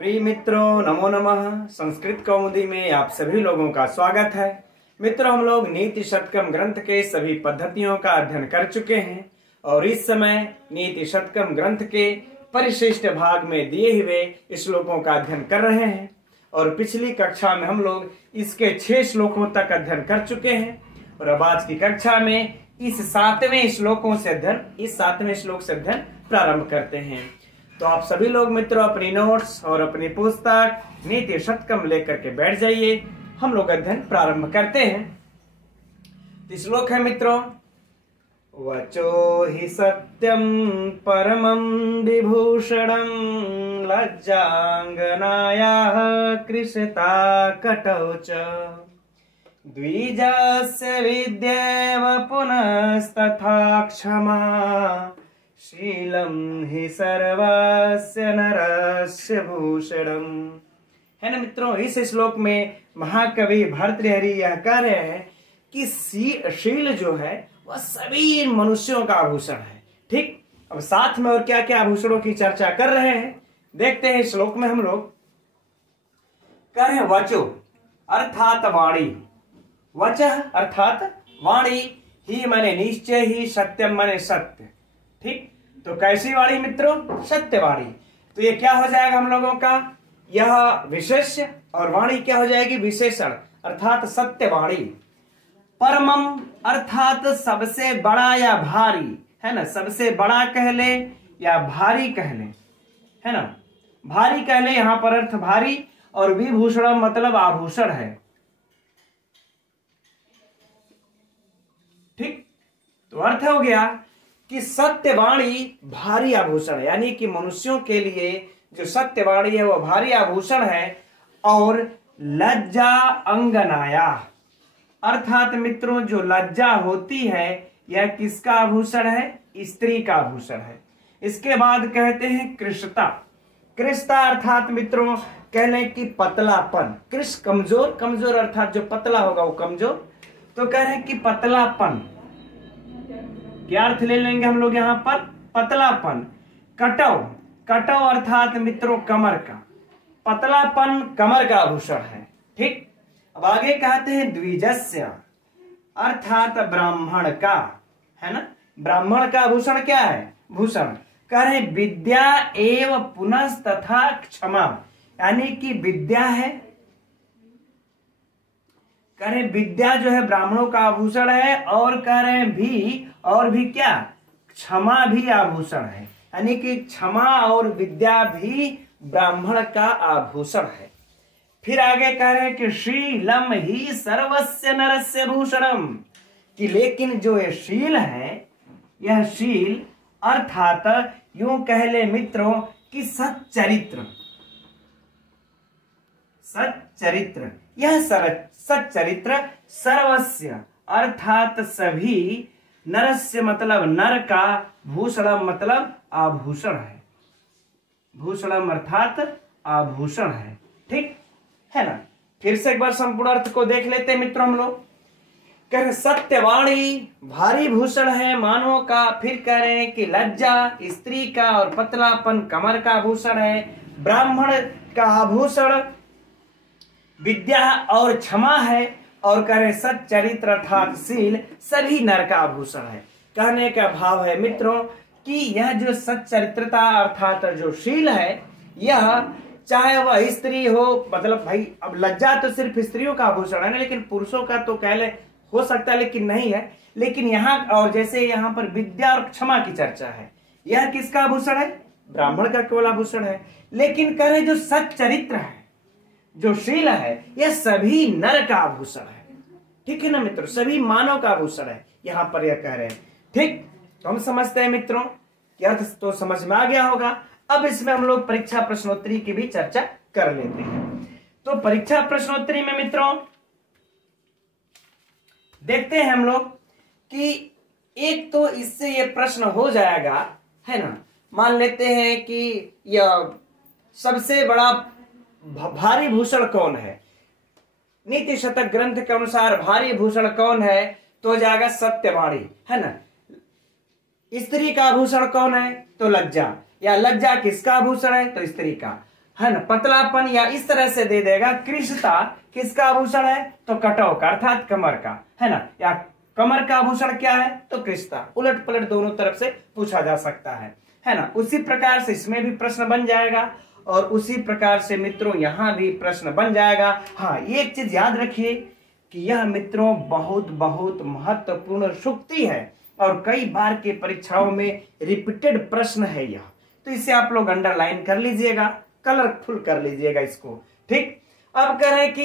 प्रिय मित्रों, नमो नमः। संस्कृत कौमुदी में आप सभी लोगों का स्वागत है। मित्रों, हम लोग नीति शतकम ग्रंथ के सभी पद्धतियों का अध्ययन कर चुके हैं और इस समय नीति शतकम ग्रंथ के परिशिष्ट भाग में दिए हुए श्लोकों का अध्ययन कर रहे हैं और पिछली कक्षा में हम लोग इसके 6 श्लोकों तक अध्ययन कर चुके हैं और अब आज की कक्षा में इस 7वें श्लोक से अध्ययन प्रारंभ करते हैं। तो आप सभी लोग मित्रों अपनी नोट्स और अपनी पुस्तक नीति शतकम लेकर के बैठ जाइए। हम लोग अध्ययन प्रारंभ करते हैं। श्लोक है मित्रों, वचो हि सत्यम परमं विभूषणं लज्जांगनायाः कृशता कटौ च द्विजस्य विद्येव पुनस्तथा क्षमा शीलम हि सर्वस्य नरस्य भूषणम। है ना मित्रों, इस श्लोक में महाकवि भर्तृहरि यह कह रहे हैं कि शील जो है वह सभी मनुष्यों का आभूषण है। ठीक, अब साथ में और क्या क्या आभूषणों की चर्चा कर रहे हैं, देखते हैं। श्लोक में हम लोग कह रहे हैं वचो अर्थात वाणी, वच अर्थात वाणी, ही माने निश्चय, ही सत्यम माने सत्य। ठीक, तो कैसी वाणी मित्रों? सत्यवाणी। तो ये क्या हो जाएगा हम लोगों का? यह विशेष्य और वाणी क्या हो जाएगी? विशेषण, अर्थात सत्यवाणी। परमम अर्थात सबसे बड़ा या भारी, है ना, सबसे बड़ा कह ले या भारी कह ले, है ना, भारी कह ले, यहां पर अर्थ भारी, और विभूषण मतलब आभूषण है। ठीक, तो अर्थ हो गया कि सत्यवाणी भारी आभूषण है, यानी कि मनुष्यों के लिए जो सत्यवाणी है वह भारी आभूषण है। और लज्जा अंगनाया अर्थात मित्रों जो लज्जा होती है यह किसका आभूषण है? स्त्री का आभूषण है। इसके बाद कहते हैं कृशता। कृशता अर्थात मित्रों कह लें कि पतलापन। कृश कमजोर, कमजोर अर्थात जो पतला होगा वो कमजोर। तो कह रहे हैं कि पतलापन, क्या अर्थ ले लेंगे हम लोग यहाँ पर? पतलापन। कटौ, कटौ अर्थात मित्रों कमर का, पतलापन कमर का आभूषण है। ठीक, अब आगे कहते हैं द्विजस्य अर्थात ब्राह्मण का, है ना, ब्राह्मण का आभूषण क्या है? भूषण। कह रहे विद्या एव पुनः तथा क्षमा, यानी कि विद्या है, कह रहे विद्या जो है ब्राह्मणों का आभूषण है, और कह रहे भी, और भी क्या? क्षमा भी आभूषण है, यानी कि क्षमा और विद्या भी ब्राह्मण का आभूषण है। फिर आगे कह रहे हैं कि शीलम ही सर्वस्य नरस्य भूषणम, कि लेकिन जो ये शील है, यह शील अर्थात यूं कह ले मित्रों कि सच्चरित्र, सच्चरित्र, यह सच्चरित्र सर्वस्य अर्थात सभी, नरस्य मतलब नर का, भूषणम मतलब आभूषण है, भूषणम अर्थात आभूषण है। ठीक है ना। फिर से एक बार संपूर्ण अर्थ को देख लेते हैं मित्रों हम लोग। कह रहे सत्यवाणी भारी भूषण है मानवों का। फिर कह रहे हैं कि लज्जा स्त्री का और पतलापन कमर का आभूषण है। ब्राह्मण का आभूषण विद्या और क्षमा है। और कह रहे सच्चरित्र अर्थात शील सभी नर का आभूषण है। कहने का भाव है मित्रों कि यह जो सच्चरित्रता अर्थात जो शील है, यह चाहे वह स्त्री हो, मतलब भाई अब लज्जा तो सिर्फ स्त्रियों का आभूषण है ना, लेकिन पुरुषों का तो कह ले हो सकता है लेकिन नहीं है। लेकिन यहाँ और जैसे यहाँ पर विद्या और क्षमा की चर्चा है, यह किसका आभूषण है? ब्राह्मण का केवल आभूषण है। लेकिन कह रहे जो सच्चरित्र है, जो शील है, यह सभी नर का आभूषण है। ठीक है ना मित्रों, सभी मानव का आभूषण है, यहां पर यह कह रहे हैं। ठीक, तो हम समझते हैं मित्रों कि अर्थ तो समझ में आ गया होगा। अब इसमें हम लोग परीक्षा प्रश्नोत्तरी की भी चर्चा कर लेते हैं। तो परीक्षा प्रश्नोत्तरी में मित्रों देखते हैं हम लोग कि एक तो इससे यह प्रश्न हो जाएगा, है ना, मान लेते हैं कि यह सबसे बड़ा भारी भूषण कौन है? नीति शतक ग्रंथ के अनुसार भारी भूषण कौन है? तो हो जाएगा सत्यवाणी, है ना। स्त्री का आभूषण कौन है? तो लज्जा, या लज्जा किसका आभूषण है? तो स्त्री का। है ना, पतलापन या इस तरह से दे देगा। कृशता किसका आभूषण है? तो कटौ का अर्थात कमर का, है ना, या कमर का आभूषण क्या है? तो कृशता। उलट पलट दोनों तरफ से पूछा जा सकता है ना। उसी प्रकार से इसमें भी प्रश्न बन जाएगा और उसी प्रकार से मित्रों यहां भी प्रश्न बन जाएगा। हाँ, एक चीज याद रखिए कि यह मित्रों बहुत बहुत महत्वपूर्ण सूक्ति है और कई बार के परीक्षाओं में रिपीटेड प्रश्न है यह, तो इसे आप लोग अंडरलाइन कर लीजिएगा, कलरफुल कर लीजिएगा इसको। ठीक, अब कह रहे हैं कि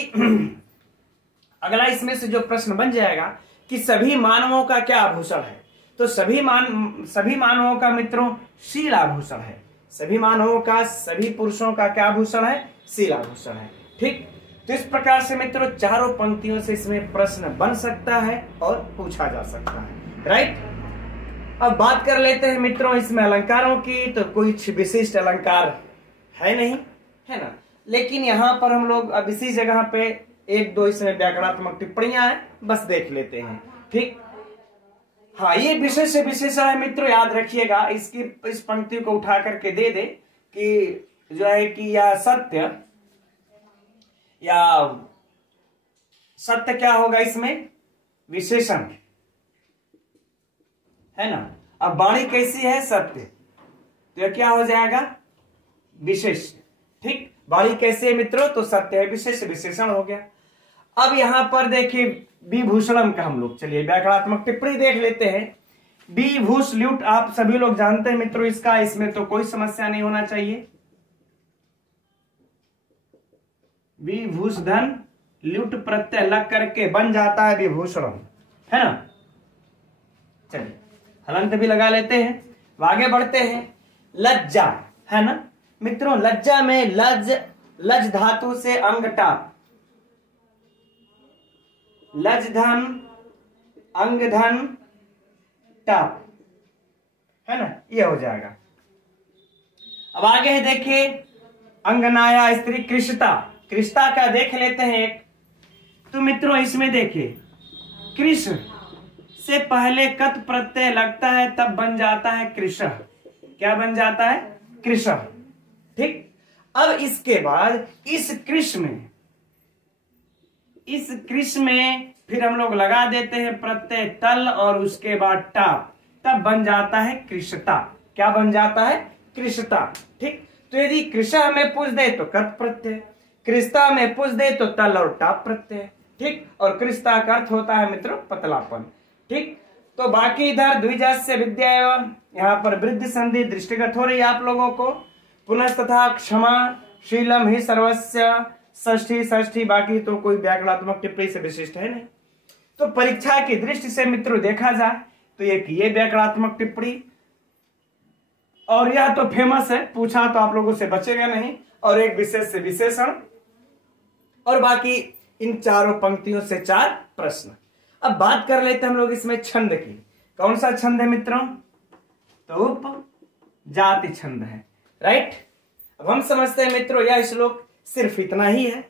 अगला इसमें से जो प्रश्न बन जाएगा कि सभी मानवों का क्या आभूषण है? तो सभी मानवों का मित्रों शील आभूषण है। सभी मानवों का, सभी पुरुषों का क्या आभूषण है? शील आभूषण है। ठीक, तो इस प्रकार से मित्रों चारों पंक्तियों से इसमें प्रश्न बन सकता है और पूछा जा सकता है। राइट, अब बात कर लेते हैं मित्रों इसमें अलंकारों की। तो कोई विशिष्ट अलंकार है नहीं, है ना, लेकिन यहां पर हम लोग अब इसी जगह पे एक दो इसमें व्याकरणात्मक टिप्पणियां हैं, बस देख लेते हैं। ठीक, हाँ, ये विशेष विशेषण है मित्रों, याद रखिएगा। इसकी इस पंक्ति को उठा करके दे दे कि जो है कि यह सत्य या सत्य क्या होगा इसमें? विशेषण, है ना। अब वाणी कैसी है? सत्य, तो यह क्या हो जाएगा? विशेष। ठीक, वाणी कैसे है मित्रों? तो सत्य है, विशेष विशेषण हो गया। अब यहां पर देखिए विभूषणम का हम लोग, चलिए व्याकरणात्मक टिप्पणी देख लेते हैं। विभूष ल्यूट आप सभी लोग जानते हैं मित्रों इसका, इसमें तो कोई समस्या नहीं होना चाहिए। विभूष धन ल्यूट प्रत्यय लग करके बन जाता है विभूषणम, है ना। चलिए हलंत भी लगा लेते हैं, आगे बढ़ते हैं। लज्जा, है ना मित्रों, लज्जा में लज धातु से अंग टाप, लज धन अंग धन टाप, है ना, ये हो जाएगा। अब आगे है देखिए अंगनाया स्त्री कृष्ता, कृष्ता का देख लेते हैं एक। तो मित्रों इसमें देखिए कृष से पहले कत प्रत्यय लगता है तब बन जाता है कृष। क्या बन जाता है? कृष। ठीक, अब इसके बाद इस कृष में फिर हम लोग लगा देते हैं प्रत्यय तल और उसके बाद टाप, तब बन जाता है कृषता। क्या बन जाता है? कृषता। ठीक, तो यदि कृष में पूछ दे तो कत प्रत्यय, कृष्ता में पूछ दे तो तल और टाप प्रत्यय। ठीक, और कृष्ता का अर्थ होता है मित्रों पतलापन। ठीक, तो बाकी इधर द्विजास्य विद्या, यहाँ पर वृद्धि संधि दृष्टिगत हो रही है आप लोगों को। पुनः तथा क्षमा शीलम ही सर्वस्य षष्ठी, बाकी तो कोई व्याकरणात्मक टिप्पणी से विशिष्ट है नहीं। तो परीक्षा की दृष्टि से मित्रों देखा जाए तो एक ये व्याकरणात्मक टिप्पणी, और यह तो फेमस है, पूछा तो आप लोगों से बचेगा नहीं, और एक विशेष से विशेषण, और बाकी इन चारों पंक्तियों से 4 प्रश्न। अब बात कर लेते हैं हम लोग इसमें छंद की। कौन सा छंद है मित्रों? तो उप जाति छंद है। राइट, अब हम समझते हैं मित्रों यह श्लोक सिर्फ इतना ही है,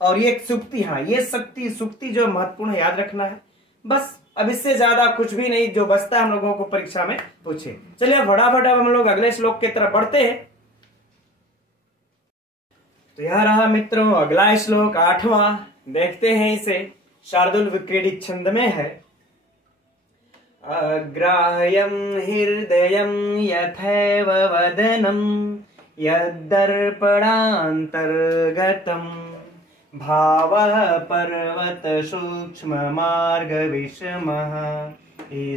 और ये एक सुक्ति, हाँ ये सुक्ति जो महत्वपूर्ण याद रखना है बस। अब इससे ज्यादा कुछ भी नहीं जो बचता है हम लोगों को परीक्षा में पूछे। चलिए फटाफट हम लोग अगले श्लोक की तरफ बढ़ते हैं। तो यह रहा मित्रों अगला श्लोक 8वां, देखते हैं इसे। शार्दुल विक्रीडित छंद में है। अग्राह्यं हृदयं यथैव वदनं यद्दर्पणान्तर्गतं भावः पर्वत सूक्ष्म मार्ग विषमः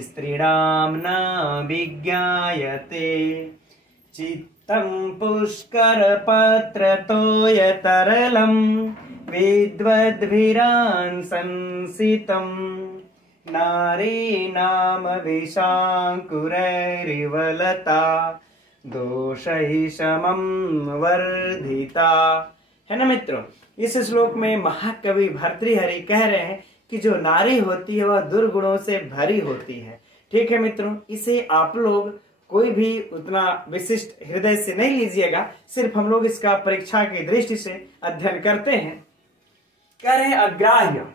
स्त्रीणां न विज्ञायते चित्तं पुष्कर पत्र तोयतरलं विद्वद्भिरान् संसितं नारी नाम विशांकुरैरिवलता दोषहि समं वर्धिता। है ना मित्रों, इस श्लोक में महाकवि भर्तृहरि कह रहे हैं कि जो नारी होती है वह दुर्गुणों से भरी होती है। ठीक है मित्रों, इसे आप लोग कोई भी उतना विशिष्ट हृदय से नहीं लीजिएगा, सिर्फ हम लोग इसका परीक्षा की दृष्टि से अध्ययन करते हैं। कह रहे हैं अग्राह्य,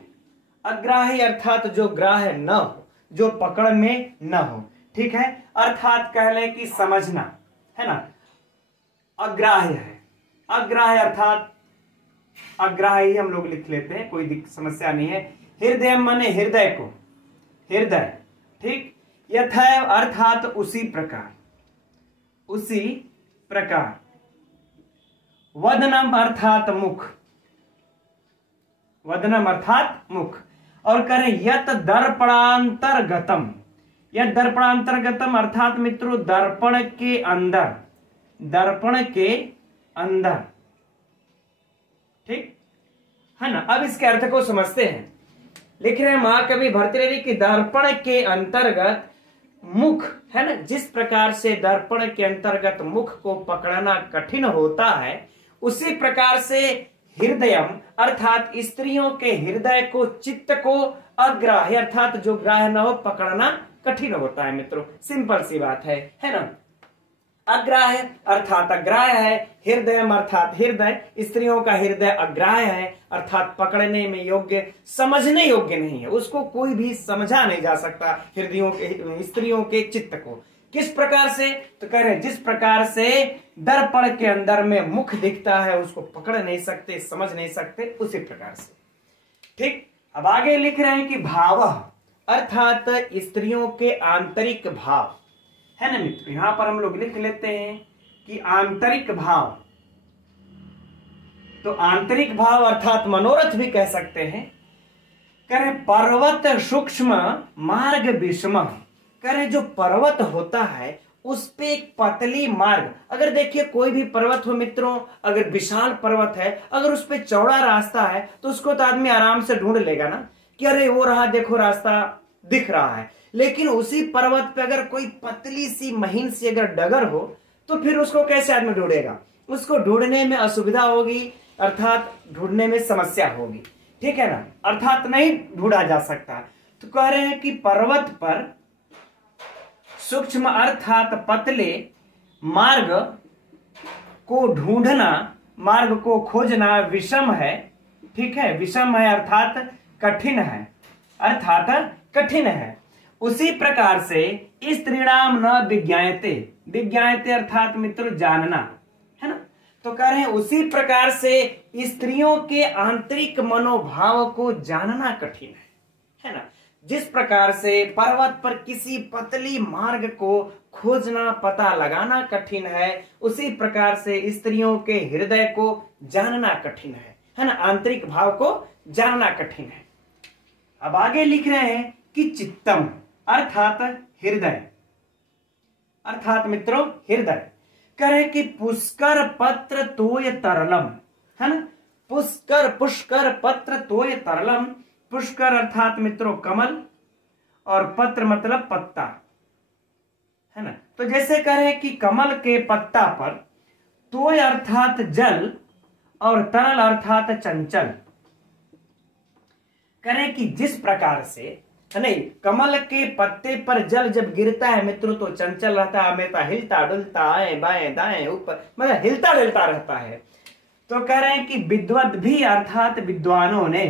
अग्राह्य अर्थात जो ग्राह्य न हो, जो पकड़ में न हो। ठीक है, अर्थात कह लें कि समझना, है ना, अग्राह्य है। अग्राह्य अर्थात अग्राह्य ही हम लोग लिख लेते हैं, कोई समस्या नहीं है। हृदय माने हृदय को, हृदय, ठीक। यथैव अर्थात उसी प्रकार, उसी प्रकार। वदनम अर्थात मुख, वदनम अर्थात मुख। और करें यत दर्पणांतर्गतम, यत दर्पणांतर्गतम अर्थात मित्रों दर्पण के अंदर, दर्पण के अंदर, ठीक है ना। अब इसके अर्थ को समझते हैं। लिख रहे हैं महाकवि भर्तृहरि की दर्पण के अंतर्गत मुख, है ना, जिस प्रकार से दर्पण के अंतर्गत मुख को पकड़ना कठिन होता है, उसी प्रकार से हृदयम अर्थात स्त्रियों के हृदय को, चित्त को अग्राह्य अर्थात जो ग्राह्य न हो, पकड़ना कठिन होता है मित्रों। सिंपल सी बात है ना। अग्राह्य अर्थात अग्राह्य है, हृदय अर्थात हृदय, स्त्रियों का हृदय अग्राह्य है अर्थात पकड़ने में योग्य, समझने योग्य नहीं है, उसको कोई भी समझा नहीं जा सकता हृदयों के, स्त्रियों के चित्त को। किस प्रकार से? तो कह रहे जिस प्रकार से दर्पण के अंदर में मुख दिखता है, उसको पकड़ नहीं सकते, समझ नहीं सकते, उसी प्रकार से, ठीक। अब आगे लिख रहे हैं कि भाव अर्थात स्त्रियों के आंतरिक भाव, है ना मित्र। यहां पर हम लोग लिख लेते हैं कि आंतरिक भाव, तो आंतरिक भाव अर्थात मनोरथ भी कह सकते हैं। करें पर्वत सूक्ष्म मार्ग विषम, करें जो पर्वत होता है उस पे एक पतली मार्ग, अगर देखिए कोई भी पर्वत हो मित्रों, अगर विशाल पर्वत है, अगर उस पे चौड़ा रास्ता है तो उसको तो आदमी आराम से ढूंढ लेगा ना कि अरे वो रहा, देखो रास्ता दिख रहा है। लेकिन उसी पर्वत पे अगर कोई पतली सी महीन सी अगर डगर हो तो फिर उसको कैसे आदमी ढूंढेगा? उसको ढूंढने में असुविधा होगी, अर्थात ढूंढने में समस्या होगी, ठीक है ना, अर्थात नहीं ढूंढा जा सकता। तो कह रहे हैं कि पर्वत पर सूक्ष्म अर्थात पतले मार्ग को ढूंढना, मार्ग को खोजना विषम है, ठीक है, विषम है अर्थात कठिन है, अर्थात कठिन है। उसी प्रकार से स्त्रीणाम न विज्ञायते, विज्ञायते अर्थात मित्र जानना, है ना। तो कह रहे हैं उसी प्रकार से स्त्रियों के आंतरिक मनोभाव को जानना कठिन है ना। जिस प्रकार से पर्वत पर किसी पतली मार्ग को खोजना, पता लगाना कठिन है, उसी प्रकार से स्त्रियों के हृदय को जानना कठिन है ना, आंतरिक भाव को जानना कठिन है। अब आगे लिख रहे हैं कि चित्तम अर्थात हृदय, अर्थात मित्रों हृदय। करे कि पुष्कर पत्र तोय तरलम, है ना, पुष्कर, पुष्कर पत्र तोय तरलम। पुष्कर अर्थात मित्रों कमल और पत्र मतलब पत्ता, है ना। तो जैसे कहे कि कमल के पत्ता पर तोय अर्थात जल और तरल अर्थात चंचल। करें कि जिस प्रकार से, है नहीं, कमल के पत्ते पर जल जब गिरता है मित्रों तो चंचल रहता है, हमेशा हिलता डुलता, आए बाएं दाएं ऊपर, मतलब हिलता डुलता रहता है। तो कह रहे हैं कि विद्वत भी अर्थात विद्वानों ने,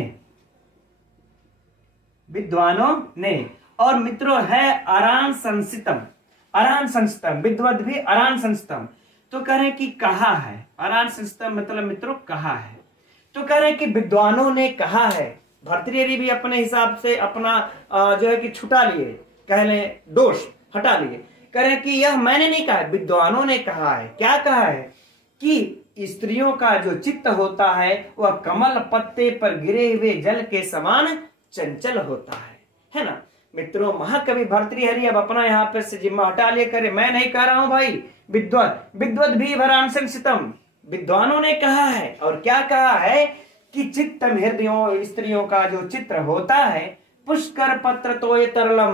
विद्वानों ने, और मित्रों है अरान संसितम, अरान संसितम, विद्वत भी अरान संसितम। तो कह रहे हैं कि कहा है, अरान संसितम मतलब मित्रों कहा है। तो कह रहे हैं कि विद्वानों ने कहा है। भर्तृहरि भी अपने हिसाब से अपना जो है कि छुटा लिए, कह लें दोष हटा लिए। कह रहे हैं कि यह मैंने नहीं कहा, विद्वानों ने कहा है। क्या कहा है? कि स्त्रियों का जो चित्त होता है वह कमल पत्ते पर गिरे हुए जल के समान चंचल होता है ना मित्रों। महाकवि भर्तृहरि अब अपना यहाँ पे से जिम्मा हटा लिए, करे मैं नहीं कह रहा हूं भाई, विद्वत, विद्वत भी भरान संसितम, विद्वानों ने कहा है। और क्या कहा है कि चित्तम हृदयों, स्त्रियों का जो चित्र होता है, पुष्कर पत्र तोय तरलम,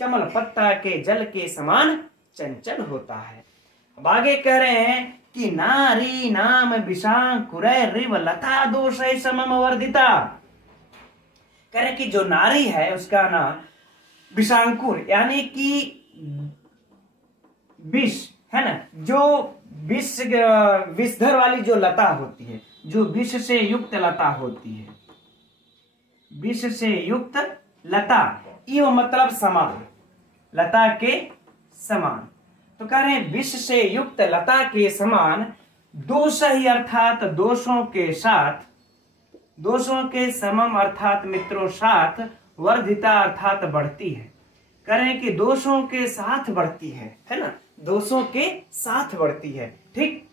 कमल पत्ता के जल के समान चंचल होता है। अब आगे कह रहे हैं कि नारी नाम विशांकुरै रिव लता दोष समम वर्धिता। कह रहे कि जो नारी है उसका नाम विशांकुर यानी कि विष, है ना, जो विषधर वाली जो लता होती है, जो विष से युक्त लता होती है, विष से युक्त लता, ये मतलब समान, लता के समान। तो कह रहे हैं विष से युक्त लता के समान दोष ही अर्थात दोषों के समम अर्थात मित्रों साथ वर्धिता अर्थात बढ़ती है। करें कि दोषों के साथ बढ़ती है ना, दोषों के साथ बढ़ती है। ठीक,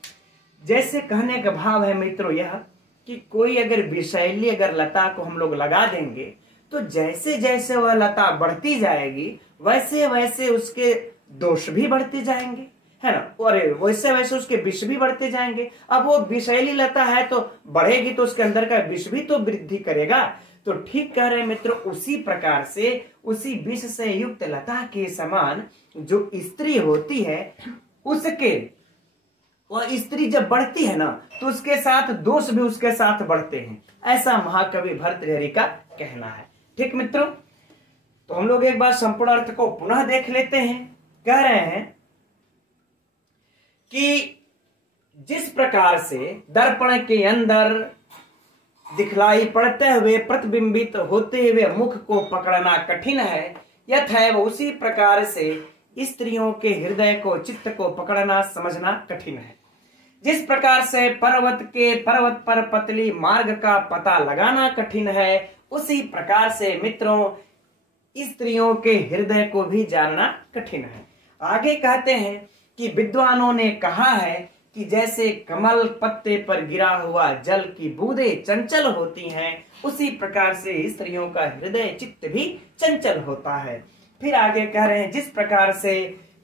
जैसे कहने का भाव है मित्रों यह कि कोई अगर विषैली अगर लता को हम लोग लगा देंगे तो जैसे जैसे वह लता बढ़ती जाएगी वैसे वैसे उसके दोष भी बढ़ते जाएंगे, है ना, और वैसे वैसे उसके विष भी बढ़ते जाएंगे। अब वो विषैली लता है तो बढ़ेगी तो उसके अंदर का विष भी तो वृद्धि करेगा। तो ठीक कह रहे हैं मित्रों, उसी प्रकार से उसी विष से युक्त लता के समान जो स्त्री होती है उसके, वह स्त्री जब बढ़ती है ना तो उसके साथ दोष भी उसके साथ बढ़ते हैं, ऐसा महाकवि भर्तृहरि का कहना है। ठीक मित्रों, तो हम लोग एक बार संपूर्ण अर्थ को पुनः देख लेते हैं। कह रहे हैं कि जिस प्रकार से दर्पण के अंदर दिखलाई पड़ते हुए प्रतिबिंबित होते हुए मुख को पकड़ना कठिन है, यथैव उसी प्रकार से स्त्रियों के हृदय को, चित्त को पकड़ना समझना कठिन है। जिस प्रकार से पर्वत पर पतली मार्ग का पता लगाना कठिन है, उसी प्रकार से मित्रों स्त्रियों के हृदय को भी जानना कठिन है। आगे कहते हैं कि विद्वानों ने कहा है कि जैसे कमल पत्ते पर गिरा हुआ जल की बूंदें चंचल होती हैं, उसी प्रकार से स्त्रियों का हृदय चित्त भी चंचल होता है। फिर आगे कह रहे हैं जिस प्रकार से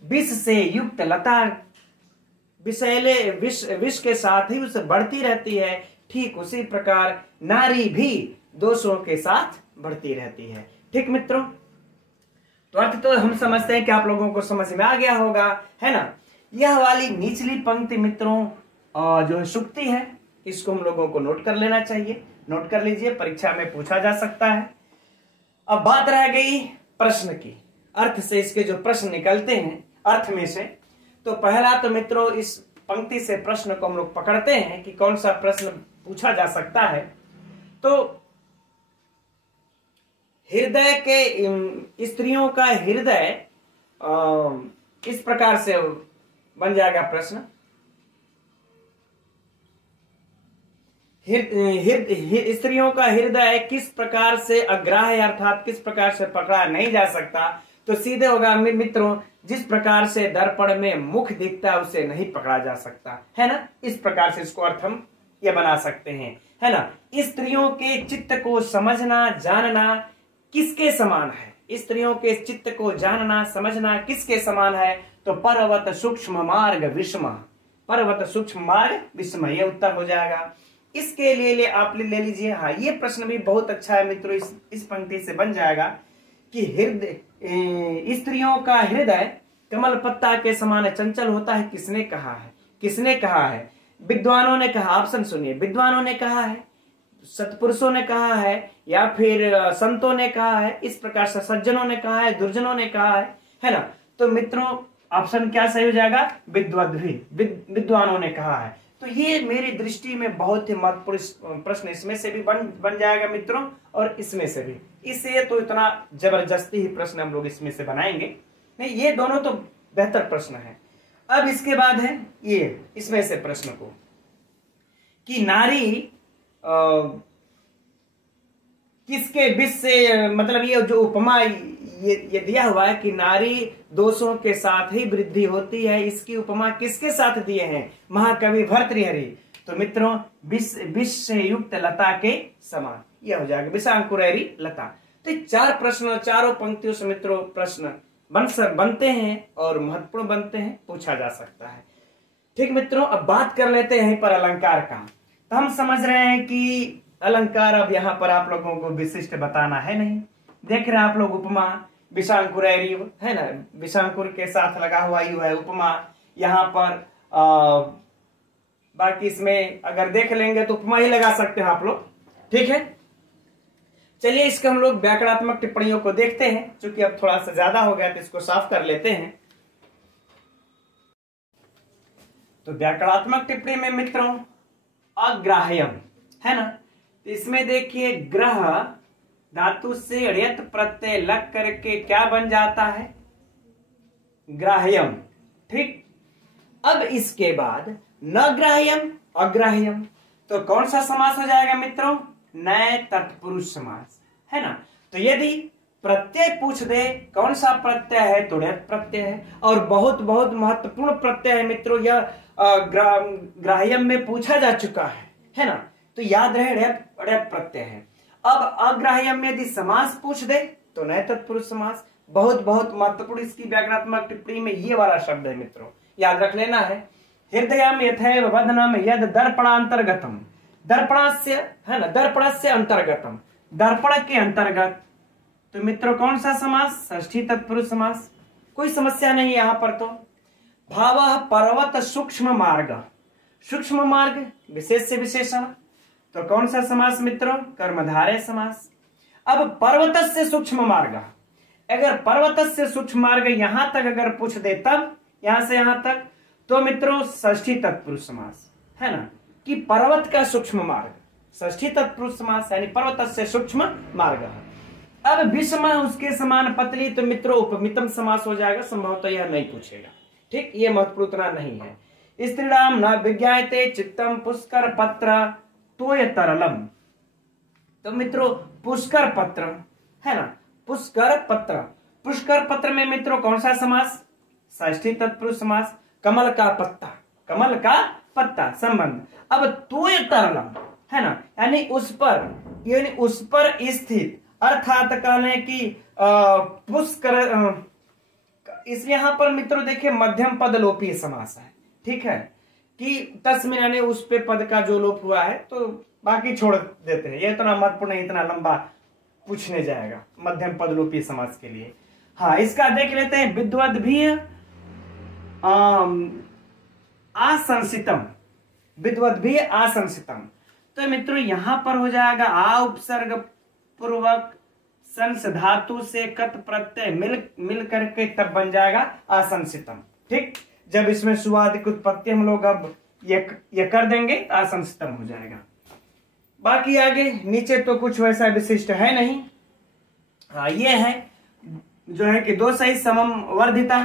विष से युक्त लता विषैले विष के साथ ही उसे बढ़ती रहती है, ठीक उसी प्रकार नारी भी दोषों के साथ बढ़ती रहती है। ठीक मित्रों, तो अर्थ तो हम समझते हैं कि आप लोगों को समझ में आ गया होगा, है ना। यह वाली निचली पंक्ति मित्रों जो है सुक्ति है, इसको हम लोगों को नोट कर लेना चाहिए। नोट कर लीजिए, परीक्षा में पूछा जा सकता है। अब बात रह गई प्रश्न की, अर्थ से इसके जो प्रश्न निकलते हैं अर्थ में से। तो पहला तो मित्रों इस पंक्ति से प्रश्न को हम लोग पकड़ते हैं कि कौन सा प्रश्न पूछा जा सकता है। तो हृदय के, स्त्रियों का हृदय इस प्रकार से बन जाएगा प्रश्न। स्त्रियों का हृदय किस प्रकार से अग्राह्य अर्थात किस प्रकार से पकड़ा नहीं जा सकता, तो सीधे होगा मित्रों जिस प्रकार से दर्पण में मुख दिखता है उसे नहीं पकड़ा जा सकता, है ना। इस प्रकार से इसको अर्थ हम ये बना सकते हैं, है ना। स्त्रियों के चित्त को समझना जानना किसके समान है, स्त्रियों के चित्त को जानना समझना किसके समान है, तो पर्वत सूक्ष्म मार्ग विषम, पर्वत सूक्ष्म मार्ग विषम, ये उत्तर हो जाएगा। इसके लिए आप ले लीजिए, हाँ ये प्रश्न भी बहुत अच्छा है मित्रों, इस पंक्ति से बन जाएगा कि हृदय, स्त्रियों का हृदय कमल पत्ता के समान चंचल होता है, किसने कहा है, किसने कहा है। विद्वानों ने कहा, ऑप्शन सुनिए, विद्वानों ने कहा है, सत्पुरुषों ने कहा है, या फिर संतों ने कहा है, इस प्रकार से सज्जनों ने कहा है, दुर्जनों ने कहा है ना। तो मित्रों ऑप्शन क्या सही हो जाएगा, विद्वानों ने कहा है। तो ये मेरी दृष्टि में बहुत ही महत्वपूर्ण प्रश्न इसमें से भी बन जाएगा मित्रों, और इसमें से भी, इसलिए तो इतना जबरदस्ती ही प्रश्न हम लोग इसमें से बनाएंगे। नहीं, ये दोनों तो बेहतर प्रश्न है। अब इसके बाद है ये इसमें से प्रश्न को कि नारी किसके विष से, मतलब ये जो उपमा ये दिया हुआ है कि नारी दोषों के साथ ही वृद्धि होती है, इसकी उपमा किसके साथ दिए हैं, महाकवि भर्तृहरि। तो मित्रों विष से युक्त लता के समान, यह हो जाएगा विषांकुरैरी लता। तो चार प्रश्न, चारों पंक्तियों से मित्रों प्रश्न बनते हैं और महत्वपूर्ण बनते हैं, पूछा जा सकता है। ठीक मित्रों, अब बात कर लेते हैं पर अलंकार का। तो हम समझ रहे हैं कि अलंकार अब यहाँ पर आप लोगों को विशिष्ट बताना है नहीं। देख रहे हैं आप लोग उपमा विषांकुरैरी है ना, विषांकुर के साथ लगा हुआ यू है उपमा यहाँ पर। बाकी इसमें अगर देख लेंगे तो उपमा ही लगा सकते हैं आप लोग, ठीक है। चलिए इसके हम लोग व्याकरणात्मक टिप्पणियों को देखते हैं, क्योंकि अब थोड़ा सा ज्यादा हो गया तो इसको साफ कर लेते हैं। तो व्याकरणात्मक टिप्पणी में मित्रों अग्राह्यम है ना, तो इसमें देखिए ग्रह धातु से ण्यत प्रत्यय लग करके क्या बन जाता है, ग्राह्यम। ठीक, अब इसके बाद न ग्राह्यम अग्राह्यम। तो कौन सा समास हो जाएगा मित्रों? नए तत्पुरुष समास, है ना। तो यदि प्रत्यय पूछ दे कौन सा प्रत्यय है तो ण्यत् प्रत्यय है, और बहुत बहुत महत्वपूर्ण प्रत्यय है मित्रों, यह ग्राह्यम में पूछा जा चुका है ना। तो याद रहे ण्यत् प्रत्यय है। अब अग्राह्यम में यदि समास पूछ दे तो नए तत्पुरुष समास। बहुत बहुत महत्वपूर्ण इसकी व्याकरणात्मक टिप्पणी में ये वाला शब्द है मित्रों, याद रख लेना है। हृदयम यथैव वदनम यद दर्पणांतर्गतम, दर्पणस्य, है ना, दर्पणस्य अंतर्गतम, दर्पण के अंतर्गत। तो मित्रों कौन सा समास? षष्ठी तत्पुरुष समास। कोई समस्या नहीं यहां पर। तो भावः पर्वत सूक्ष्म मार्ग, सूक्ष्म मार्ग विशेष से विशेषण। तो कौन सा समास मित्रों? कर्मधारय समास। अब पर्वतस्य सूक्ष्म मार्ग, अगर पर्वतस्य सूक्ष्म मार्ग यहां तक अगर पूछ दे तब, यहां से यहां तक, तो मित्रों षष्ठी तत्पुरुष समास, है ना, कि पर्वत का सूक्ष्म मार्ग, षष्ठी तत्पुरुष समास यानी पर्वतस्य सूक्ष्म मार्ग। अब विषम उसके समान पतली, तो मित्रों उपमितम समास हो जाएगा, संभवतः यह नहीं पूछेगा। ठीक, ये महत्वपूर्ण उतना नहीं है। स्त्रीणाम न विज्ञायते चित्तम पुष्कर पत्र तोय तरलम। तो मित्रों पुष्कर पत्र, है ना, पुष्कर पत्र, पुष्कर पत्र में मित्रों कौन सा समास? षष्ठी तत्पुरुष समास। कमल का पत्ता, कमल का पत्ता संबंध। अब तोय तरलम, है ना, यानी उस पर स्थित, अर्थात कहने की पुष्कर, इसलिए यहां पर मित्रों देखिए मध्यम पद लोपीय समास है। ठीक है, कि तस्मिन यानी उस पे पद का जो लोप हुआ है, तो बाकी छोड़ देते हैं, ये इतना महत्वपूर्ण नहीं, इतना लंबा पूछने जाएगा मध्यम पद लोपीय समास के लिए। हाँ, इसका देख लेते हैं। विद्वद भी आशंसितम, विद्वद भी आशंसितम। तो मित्रों यहां पर हो जाएगा आ उपसर्ग पूर्वक संस धातु से कत प्रत्यय मिल करके तब बन जाएगा आशंसितम। ठीक, जब इसमें सुवादिक उत्पत्ति हम लोग अब ये कर देंगे तो आशंसितम हो जाएगा। बाकी आगे नीचे तो कुछ वैसा विशिष्ट है नहीं। हाँ, ये है जो है कि दोष सहित समम वर्धिता,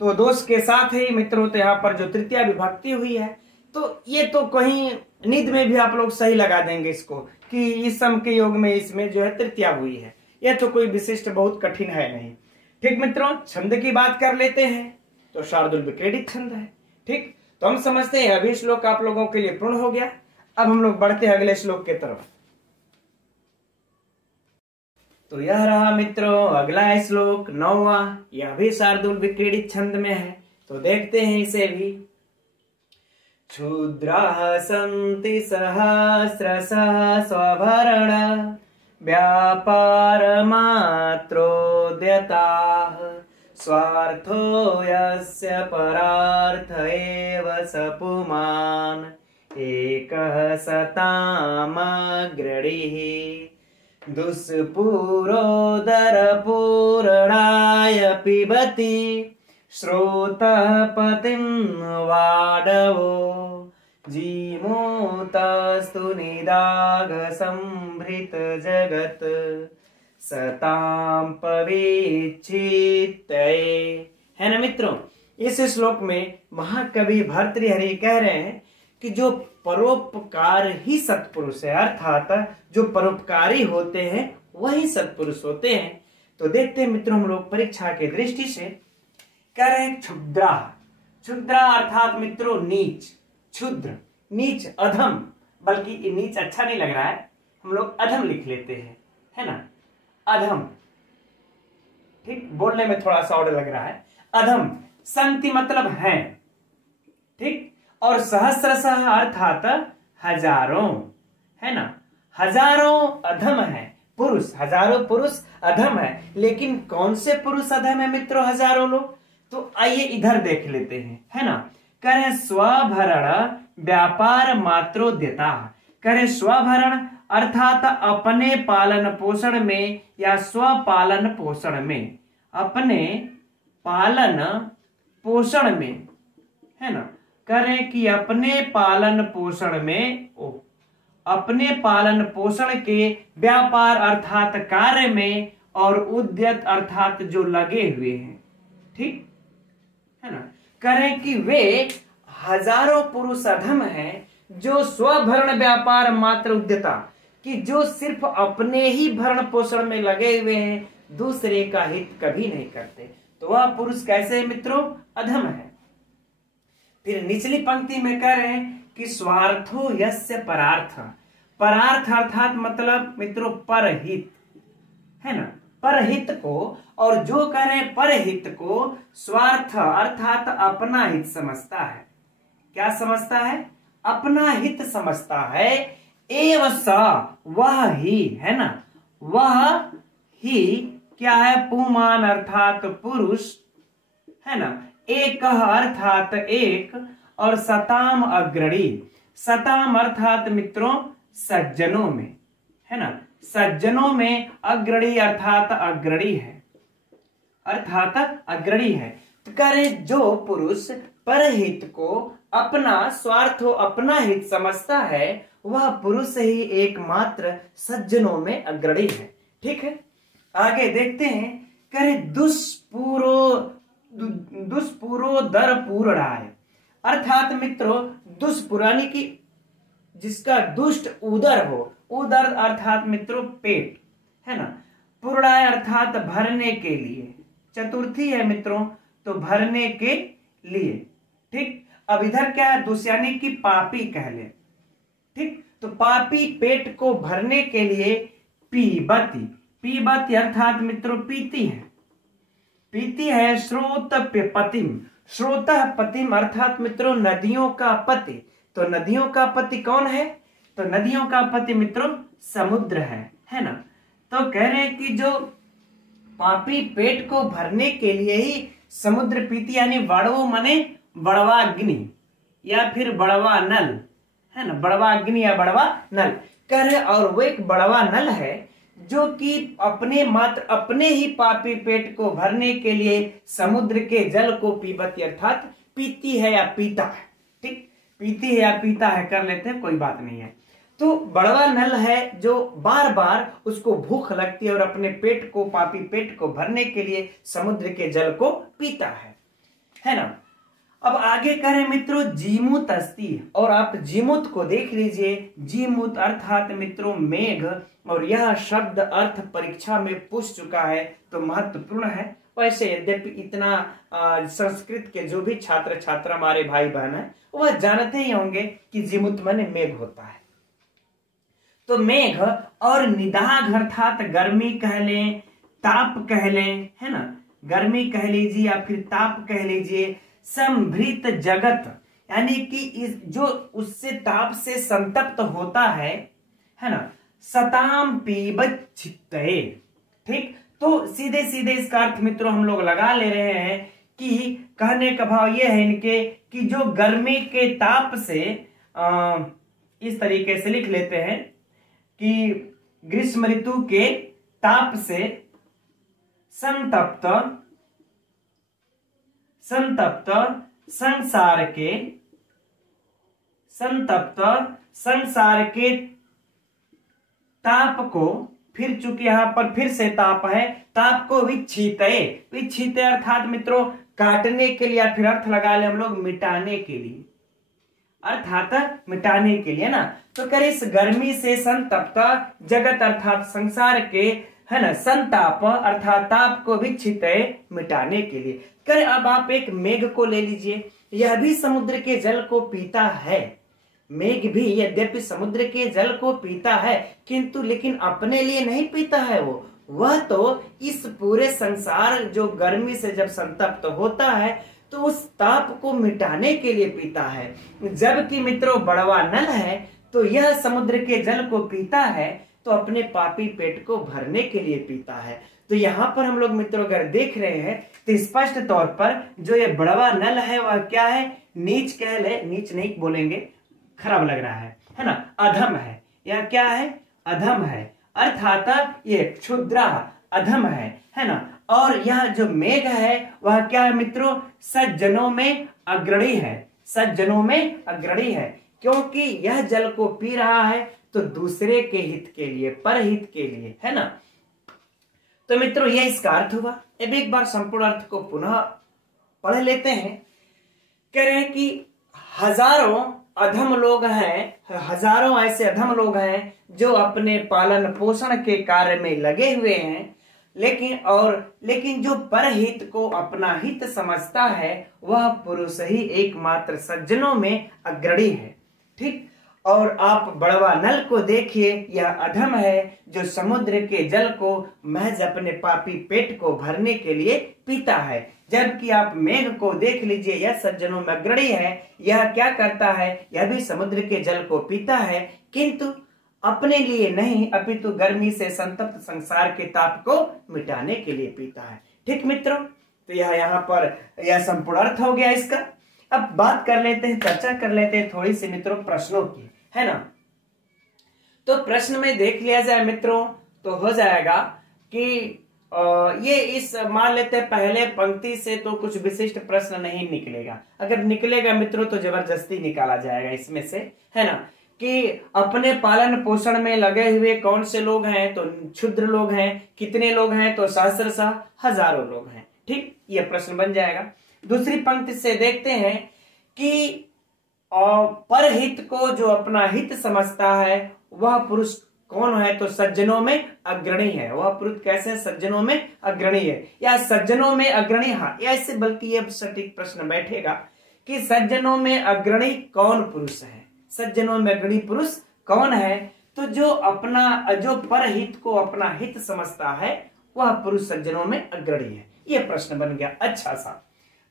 तो दोष के साथ ही मित्रों तो यहाँ पर जो तृतीया विभक्ति हुई है, तो ये तो कहीं निध में भी आप लोग सही लगा देंगे इसको, कि इस सम के योग में इसमें जो है तृतीया हुई है। यह तो कोई विशिष्ट बहुत कठिन है नहीं। ठीक मित्रों, छंद की बात कर लेते हैं, तो शार्दुल विक्रीडित छंद है। ठीक, तो हम समझते हैं अभी श्लोक आप लोगों के लिए पूर्ण हो गया। अब हम लोग बढ़ते हैं अगले श्लोक के तरफ। तो यह रहा मित्रों अगला श्लोक 9वां, यह भी शार्दुल विक्रीडित छंद में है। तो देखते हैं इसे भी। क्षुद्राः सन्ति सहस्रशः स्वभरण व्यापार मात्रोद्यताः स्वार्थो यस्य परार्थ एव स पुमान् एकः सतामग्रणीः दुष्पूरोदरपूर्णाय पिबति श्रोतः पतिं वाडवो जीमूतस्तु निदाघ संभृत जगत सतां पविच्छित्तये। है ना मित्रों, इस श्लोक में महाकवि भर्तृहरि कह रहे हैं कि जो परोपकार ही सत्पुरुष है, अर्थात जो परोपकारी होते हैं वही सत्पुरुष होते हैं। तो देखते हैं मित्रों हम लोग परीक्षा के दृष्टि से कह रहे हैं क्षुद्रा, क्षुद्रा अर्थात मित्रों नीच, क्षुद्र नीच अधम, बल्कि नीच अच्छा नहीं लग रहा है, हम लोग अधम लिख लेते हैं, है ना, अधम। ठीक, बोलने में थोड़ा सा और लग रहा है। अधम संति मतलब है, ठीक, और सहस्रशः अर्थात हजारों, है ना, हजारों अधम है पुरुष, हजारों पुरुष अधम है। लेकिन कौन से पुरुष अधम है मित्रों हजारों लोग? तो आइए इधर देख लेते हैं, है ना। करें स्वभरण व्यापार मात्रोद्यता, करें स्वभरण अर्थात अपने पालन पोषण में या स्वपालन पोषण में, अपने पालन पोषण में, है ना, करें कि अपने पालन पोषण में, अपने पालन पोषण के व्यापार अर्थात कार्य में, और उद्यत अर्थात जो लगे हुए हैं, ठीक है ना, करें कि वे हजारों पुरुष अधम हैं जो स्वभरण व्यापार मात्र उद्यता, कि जो सिर्फ अपने ही भरण पोषण में लगे हुए हैं, दूसरे का हित कभी नहीं करते। तो वह पुरुष कैसे है मित्रों? अधम है। फिर निचली पंक्ति में कह रहे हैं कि स्वार्थो यस्य परार्थ, परार्थ अर्थात मतलब मित्रों परहित, है ना, परहित को, और जो कह रहे हैं परहित को स्वार्थ अर्थात अपना हित समझता है। क्या समझता है? अपना हित समझता है। एव स वह ही, है ना, वह ही क्या है? पुमान अर्थात पुरुष, है ना, एक अर्थात एक, और सताम अग्रणी, सताम अर्थात मित्रों सज्जनों में, है ना, सज्जनों में अग्रणी अर्थात अग्रणी है, अर्थात अग्रणी है। तो करे जो पुरुष परहित को अपना स्वार्थ हो, अपना हित समझता है, वह पुरुष ही एकमात्र सज्जनों में अग्रणी है। ठीक है, आगे देखते हैं। करे दुष्पुरो दर पूर्णाय, अर्थात मित्रों दुष्पुरानी की जिसका दुष्ट उदर हो, उदर अर्थात मित्रों पेट, है ना, पूर्णाय अर्थात भरने के लिए, चतुर्थी है मित्रों, तो भरने के लिए। ठीक, अब इधर क्या है? दुष्यानी की पापी कह ले। ठीक, तो पापी पेट को भरने के लिए पीबती, पीबती अर्थात मित्रों पीती है, पीती है। स्रोत पतिम, स्रोत पतिम अर्थात मित्रों नदियों का पति। तो नदियों का पति कौन है? तो नदियों का पति मित्रों समुद्र है ना। तो कह रहे हैं कि जो पापी पेट को भरने के लिए ही समुद्र पीती, यानी बड़वो मने बड़वा अग्नि या फिर बड़वा नल, है ना, बड़वा अग्नि या बड़वा नल कह रहे। और वो एक बड़वा नल है जो कि अपने मात्र अपने ही पापी पेट को भरने के लिए समुद्र के जल को पीबती अर्थात पीती है या पीता है। ठीक, पीती है या पीता है कर लेते हैं, कोई बात नहीं है। तो बड़वा नल है जो बार बार उसको भूख लगती है और अपने पेट को, पापी पेट को भरने के लिए समुद्र के जल को पीता है ना। अब आगे करें मित्रों जीमूत अस्ति, और आप जीमूत को देख लीजिए। जीमूत अर्थात मित्रों मेघ, और यह शब्द अर्थ परीक्षा में पूछ चुका है तो महत्वपूर्ण है। वैसे यद्यपि इतना संस्कृत के जो भी छात्र छात्रा हमारे भाई बहन है वह जानते ही होंगे कि जीमूत माने मेघ होता है। तो मेघ और निदाघ अर्थात गर्मी कह लें, ताप कह लें, है ना, गर्मी कह लीजिए या फिर ताप कह लीजिए। संभृत जगत यानी कि इस जो उससे ताप से संतप्त होता है ना, सताम पीबत चित्तये। ठीक, तो सीधे सीधे इसका अर्थ मित्रों हम लोग लगा ले रहे हैं कि कहने का भाव ये है इनके कि जो गर्मी के ताप से इस तरीके से लिख लेते हैं कि ग्रीष्म ऋतु के ताप से संतप्त संसार के ताप को, फिर चूंकि यहां पर फिर से ताप है, ताप को विच्छितये, विच्छितये अर्थात मित्रों काटने के लिए, या फिर अर्थ लगा ले हम लोग मिटाने के लिए, अर्थात मिटाने के लिए ना। तो करे इस गर्मी से संतप्त जगत अर्थात संसार के, है ना, संताप अर्थात ताप को विच्छितये मिटाने के लिए। करे अब आप एक मेघ को ले लीजिए, यह भी समुद्र के जल को पीता है। मेघ भी यद्यपि समुद्र के जल को पीता है किंतु लेकिन अपने लिए नहीं पीता है, वह तो इस पूरे संसार जो गर्मी से जब संतप्त होता है तो उस ताप को मिटाने के लिए पीता है। जबकि मित्रों बड़वा नल है तो यह समुद्र के जल को पीता है तो अपने पापी पेट को भरने के लिए पीता है। तो यहाँ पर हम लोग मित्रों अगर देख रहे हैं तो स्पष्ट तौर पर जो ये बड़वा नल है वह क्या है? नीच कह ले, नीच नहीं बोलेंगे, खराब लग रहा है ना, अधम है। यह क्या है? अधम है, अर्थात ये क्षुद्रा अधम है ना। और यह जो मेघ है वह क्या है मित्रों? सज्जनों में अग्रणी है, सज्जनों में अग्रणी है, क्योंकि यह जल को पी रहा है तो दूसरे के हित के लिए, परहित के लिए, है ना। तो मित्रों यह इसका अर्थ हुआ। अब एक बार संपूर्ण अर्थ को पुनः पढ़ लेते हैं। कह रहे हैं कि हजारों अधम लोग हैं, हजारों ऐसे अधम लोग हैं जो अपने पालन पोषण के कार्य में लगे हुए हैं, लेकिन जो परहित को अपना हित समझता है वह पुरुष ही एकमात्र सज्जनों में अग्रणी है। ठीक। और आप बड़वा नल को देखिए, यह अधम है जो समुद्र के जल को महज अपने पापी पेट को भरने के लिए पीता है। जबकि आप मेघ को देख लीजिए, यह सज्जनों में अग्रणी है। यह क्या करता है, यह भी समुद्र के जल को पीता है, किंतु अपने लिए नहीं, अपितु गर्मी से संतप्त संसार के ताप को मिटाने के लिए पीता है। ठीक मित्रों, तो यह यहाँ पर यह संपूर्ण अर्थ हो गया इसका। अब बात कर लेते हैं, चर्चा कर लेते हैं थोड़ी सी मित्रों प्रश्नों की, है ना। तो प्रश्न में देख लिया जाए मित्रों तो हो जाएगा कि ये इस मान लेते हैं पहले पंक्ति से तो कुछ विशिष्ट प्रश्न नहीं निकलेगा। अगर निकलेगा मित्रों तो जबरदस्ती निकाला जाएगा इसमें से, है ना, कि अपने पालन पोषण में लगे हुए कौन से लोग हैं, तो क्षुद्र लोग हैं। कितने लोग हैं, तो सहस्रशः हजारों लोग हैं। ठीक, ये प्रश्न बन जाएगा। दूसरी पंक्ति से देखते हैं कि परहित को जो अपना हित समझता है वह पुरुष कौन है, तो सज्जनों में अग्रणी है। वह पुरुष कैसे है, सज्जनों में अग्रणी है, या सज्जनों में अग्रणी। हाँ, ऐसे बल्कि ये सटीक प्रश्न बैठेगा कि सज्जनों में अग्रणी कौन पुरुष है, सज्जनों में अग्रणी पुरुष कौन है। तो जो परहित को अपना हित समझता है वह पुरुष सज्जनों में अग्रणी है। यह प्रश्न बन गया अच्छा सा।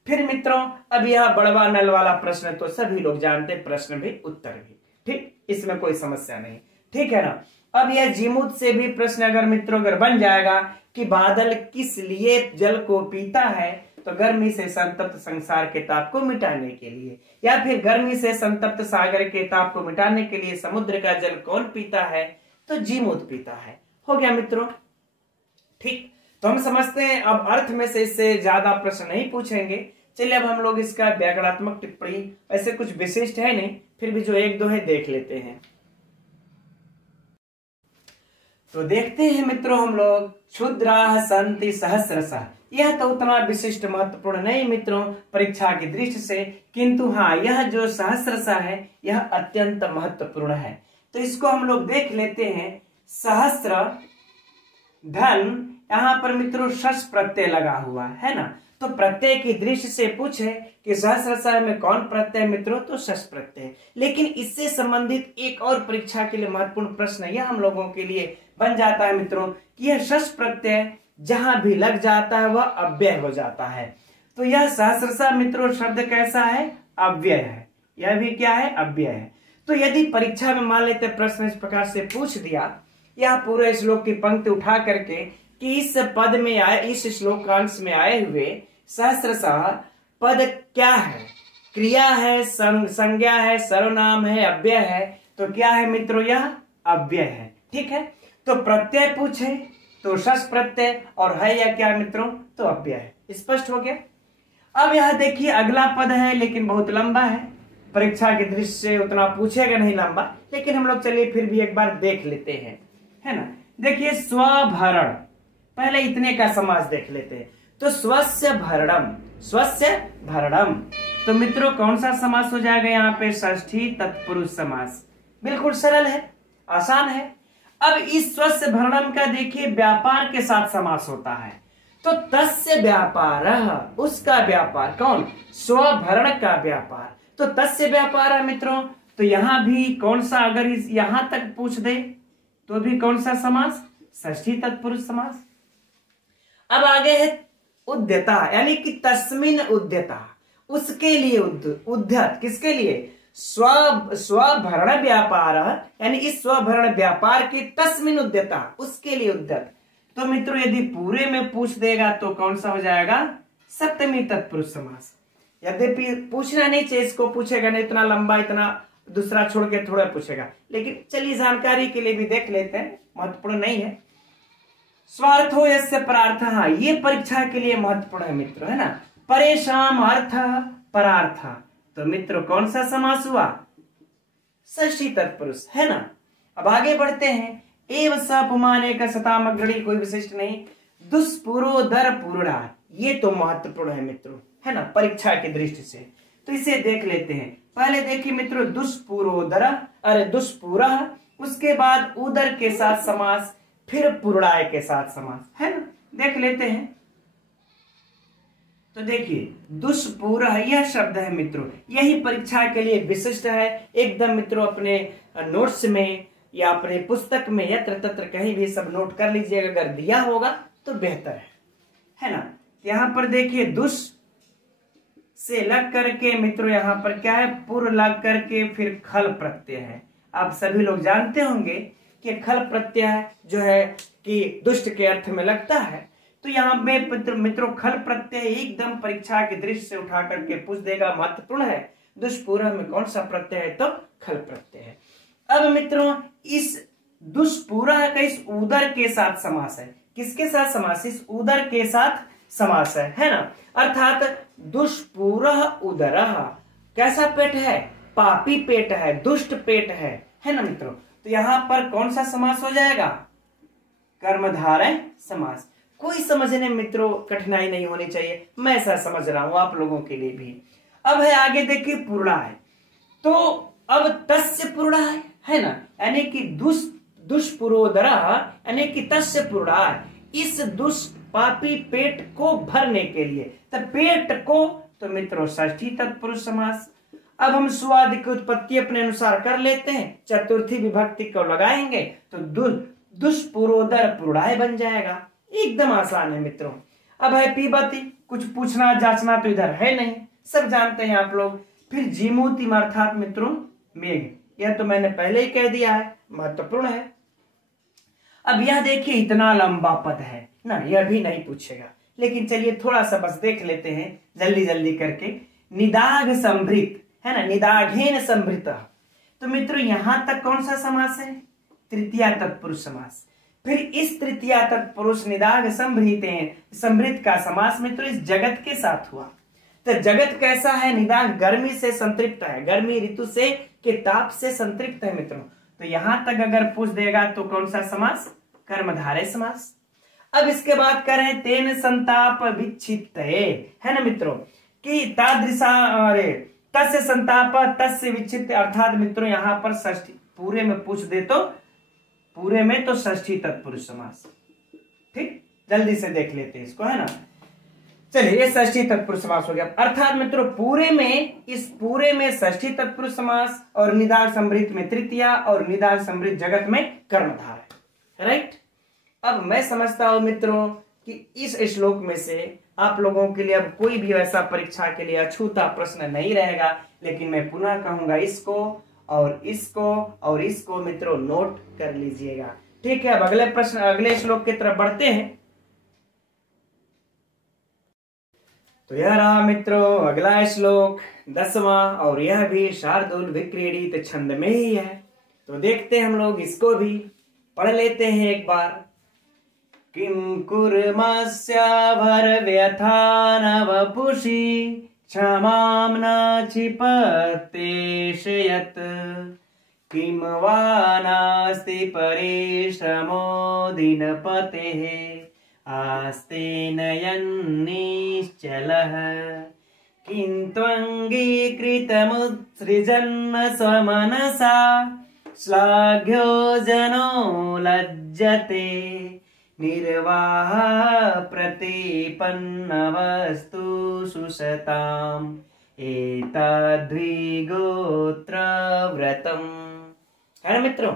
फिर मित्रों अब यह बड़वा नल वाला प्रश्न तो सभी लोग जानते, प्रश्न भी उत्तर भी। ठीक, इसमें कोई समस्या नहीं। ठीक है ना। अब यह जीमूत से भी प्रश्न अगर मित्रों अगर बन जाएगा कि बादल किस लिए जल को पीता है, तो गर्मी से संतप्त संसार के ताप को मिटाने के लिए, या फिर गर्मी से संतप्त सागर के ताप को मिटाने के लिए समुद्र का जल कौन पीता है, तो जीमूत पीता है। हो गया मित्रों। ठीक, तो हम समझते हैं अब अर्थ में से इससे ज्यादा प्रश्न नहीं पूछेंगे। चलिए अब हम लोग इसका व्याकरणात्मक टिप्पणी, ऐसे कुछ विशिष्ट है नहीं, फिर भी जो एक दो है देख लेते हैं। तो देखते हैं मित्रों हम लोग, क्षुद्राः सन्ति सहस्रशः। यह तो उतना विशिष्ट महत्वपूर्ण नहीं मित्रों परीक्षा की दृष्टि से, किंतु हाँ यह जो सहस्रशः है यह अत्यंत महत्वपूर्ण है। तो इसको हम लोग देख लेते हैं। सहस्र धन, यहाँ पर मित्रों शश प्रत्यय लगा हुआ है ना, तो प्रत्यय की दृष्टि से पूछे कि सहस्रशः में कौन प्रत्यय मित्रों, तो शश प्रत्यय। लेकिन इससे संबंधित एक और परीक्षा के लिए महत्वपूर्ण प्रश्न यह हम लोगों के लिए बन जाता है मित्रों कि यह शश प्रत्यय जहां भी लग जाता है वह अव्यय हो जाता है। तो यह सहस्रशः मित्रों शब्द कैसा है, अव्यय है। यह भी क्या है, अव्यय है। तो यदि परीक्षा में मान लेते प्रश्न इस प्रकार से पूछ दिया, यह पूरे श्लोक की पंक्ति उठा करके कि इस पद में आए, इस श्लोकांश में आए हुए सहस्रशः पद क्या है, क्रिया है, संज्ञा है, सर्वनाम है, अव्यय है, तो क्या है मित्रों, यह अव्यय है। ठीक है, तो प्रत्यय पूछे तो शश प्रत्यय, और है या क्या मित्रों, तो अव्यय है। स्पष्ट हो गया। अब यह देखिए अगला पद है लेकिन बहुत लंबा है, परीक्षा की दृष्टि से उतना पूछेगा नहीं लंबा, लेकिन हम लोग चलिए फिर भी एक बार देख लेते हैं, है ना। देखिए स्वभरण, पहले इतने का समास देख लेते हैं। तो स्वस्य भरणम, स्वस्य भरणम, तो मित्रों कौन सा समास हो जाएगा यहाँ पे, षष्ठी तत्पुरुष समास। बिल्कुल सरल है, आसान है। अब इस स्वस्य भरणम का देखिए व्यापार के साथ समास होता है, तो तस्य व्यापारः, उसका व्यापार, कौन, स्वभरण का व्यापार, तो तस्य व्यापार है मित्रों। तो यहां भी कौन सा, अगर इस यहां तक पूछ दे तो भी कौन सा समास, षष्ठी तत्पुरुष समास। अब आगे है उद्यता, यानी कि तस्मिन उद्यता, उसके लिए उद्यत, किसके लिए, स्वभरण व्यापार, यानी इस स्वभरण व्यापार की तस्मिन उद्यता, उसके लिए उद्यत। तो मित्रों यदि पूरे में पूछ देगा तो कौन सा हो जाएगा, सप्तमी तत्पुरुष समास। यद्यपि पूछना नहीं चाहिए, इसको पूछेगा नहीं, इतना लंबा, इतना दूसरा छोड़ के थोड़ा पूछेगा, लेकिन चलिए जानकारी के लिए भी देख लेते हैं, महत्वपूर्ण नहीं है। स्वार्थो यस्य परार्थः, ये परीक्षा के लिए महत्वपूर्ण है मित्रों, है ना। परेशान अर्थ परार्थ, तो मित्रों कौन सा समास हुआ, षष्ठी तत्पुरुष, है ना। अब आगे बढ़ते हैं। एव सपुमाने का सतामग्रणी, कोई विशिष्ट नहीं। दुष्पुरोदर पूर्णा, ये तो महत्वपूर्ण है मित्रों, है ना, परीक्षा की दृष्टि से, तो इसे देख लेते हैं। पहले देखिए मित्रों दुष्पूरोदर, अरे दुष्पूरः, उसके बाद उदर के साथ समास, फिर पुरड़ाय के साथ समास, है ना। देख लेते हैं। तो देखिए दुष्पूरः यह शब्द है मित्रों, यही परीक्षा के लिए विशिष्ट है एकदम मित्रों। अपने नोट्स में या अपने पुस्तक में यत्र तत्र कहीं भी सब नोट कर लीजिएगा, अगर दिया होगा तो बेहतर है ना। यहां पर देखिए दुष से लग करके मित्रों यहाँ पर क्या है, पुर लग करके फिर खल प्रत्यय है। आप सभी लोग जानते होंगे कि खल प्रत्यय जो है कि दुष्ट के अर्थ में लगता है। तो यहाँ में मित्रों खल प्रत्यय एकदम परीक्षा की दृष्टि से उठा करके पूछ देगा, महत्वपूर्ण है। दुष्पूरः में कौन सा प्रत्यय है, तो खल प्रत्यय है। अब मित्रों इस दुष्पूरः का इस उदर के साथ समास है। किसके साथ समास, इस उदर के साथ समास है ना। अर्थात दुष्पूरः उदरः, कैसा पेट है, पापी पेट है, दुष्ट पेट है ना मित्रों। तो यहां पर कौन सा समास हो जाएगा, कर्मधारय समास। कोई समझने मित्रों कठिनाई नहीं होनी चाहिए, मैं ऐसा समझ रहा हूं आप लोगों के लिए भी। अब है आगे देखिए पुरड़ाय। तो अब तस्य पुरड़ाय है ना, यानी कि दुष्पुरोदर यानी कि तस्य पुरड़ाय, इस दुष्ट पापी पेट को भरने के लिए। तो पेट को तो मित्रों षष्ठी तत्पुरुष समास। अब हम सुआदि की उत्पत्ति अपने अनुसार कर लेते हैं, चतुर्थी विभक्ति को लगाएंगे तो दुष्पुरोदर पुरड़ाय बन जाएगा। एकदम आसान है मित्रों। अब है पीबती, कुछ पूछना जांचना तो इधर है नहीं, सब जानते हैं आप लोग। फिर जीमूति अर्थात मित्रों मेघ, यह तो मैंने पहले ही कह दिया है, महत्वपूर्ण है। अब यह देखिए इतना लंबा पद है ना, यह भी नहीं पूछेगा, लेकिन चलिए थोड़ा सा बस देख लेते हैं जल्दी जल्दी करके। निदाघ संभृत है ना, निदाघेन संभृत। तो मित्रों यहां तक कौन सा समास है, तृतीया तत्पुरुष समास। फिर इस तृतीया तत्पुरुष निदाघ संभृतेन, संभृत का समास मित्रों इस जगत के साथ हुआ। तो जगत कैसा है, निदाघ गर्मी से संतृप्त है, गर्मी ऋतु से के ताप से संतृप्त है मित्रों। तो यहां तक अगर पूछ देगा तो कौन सा समास, कर्मधारय समास। अब इसके बाद करें तेन संताप विच्छित है ना मित्रों, कि तादृशा, अरे तस्य संताप तस्य विच्छित, अर्थात मित्रों यहां पर षष्ठी पूरे में पूछ दे तो पूरे में तो षष्ठी तत्पुरुष समास। ठीक, जल्दी से देख लेते हैं इसको, है ना। चलिए ये षष्ठी तत्पुरुष समास हो गया। अर्थात मित्रों पूरे में, इस पूरे में षष्ठी तत्पुरुष समास और निदाघ संभृत में तृतीया और निदाघ संभृत जगत में कर्मधार, राइट। अब मैं समझता हूं मित्रों कि इस श्लोक में से आप लोगों के लिए अब कोई भी ऐसा परीक्षा के लिए अछूता प्रश्न नहीं रहेगा, लेकिन मैं पुनः कहूंगा इसको और इसको और इसको मित्रों नोट कर लीजिएगा। ठीक है, अब अगले प्रश्न, अगले श्लोक की तरफ बढ़ते हैं। तो यह रहा मित्रों अगला श्लोक 10वां, और यह भी शार्दूल विक्रीडित छंद में ही है। तो देखते हैं हम लोग इसको भी पढ़ लेते हैं एक बार। किम कुर्मस्याभर व्यथा न वपुषि क्षमां न क्षिपत्येष यत्, किम वा नास्ति परिश्रमो दिनपतेः आस्ते नयन्निश्चलः, किन्त्वङ्गीकृतमुत्सृजन् स्वमनसा श्लाघ्यो जनो लज्जते, निर्वाह प्रतिपन्नवस्तु सुसताम् एतद्विगोत्र व्रतम्। है ना मित्रों,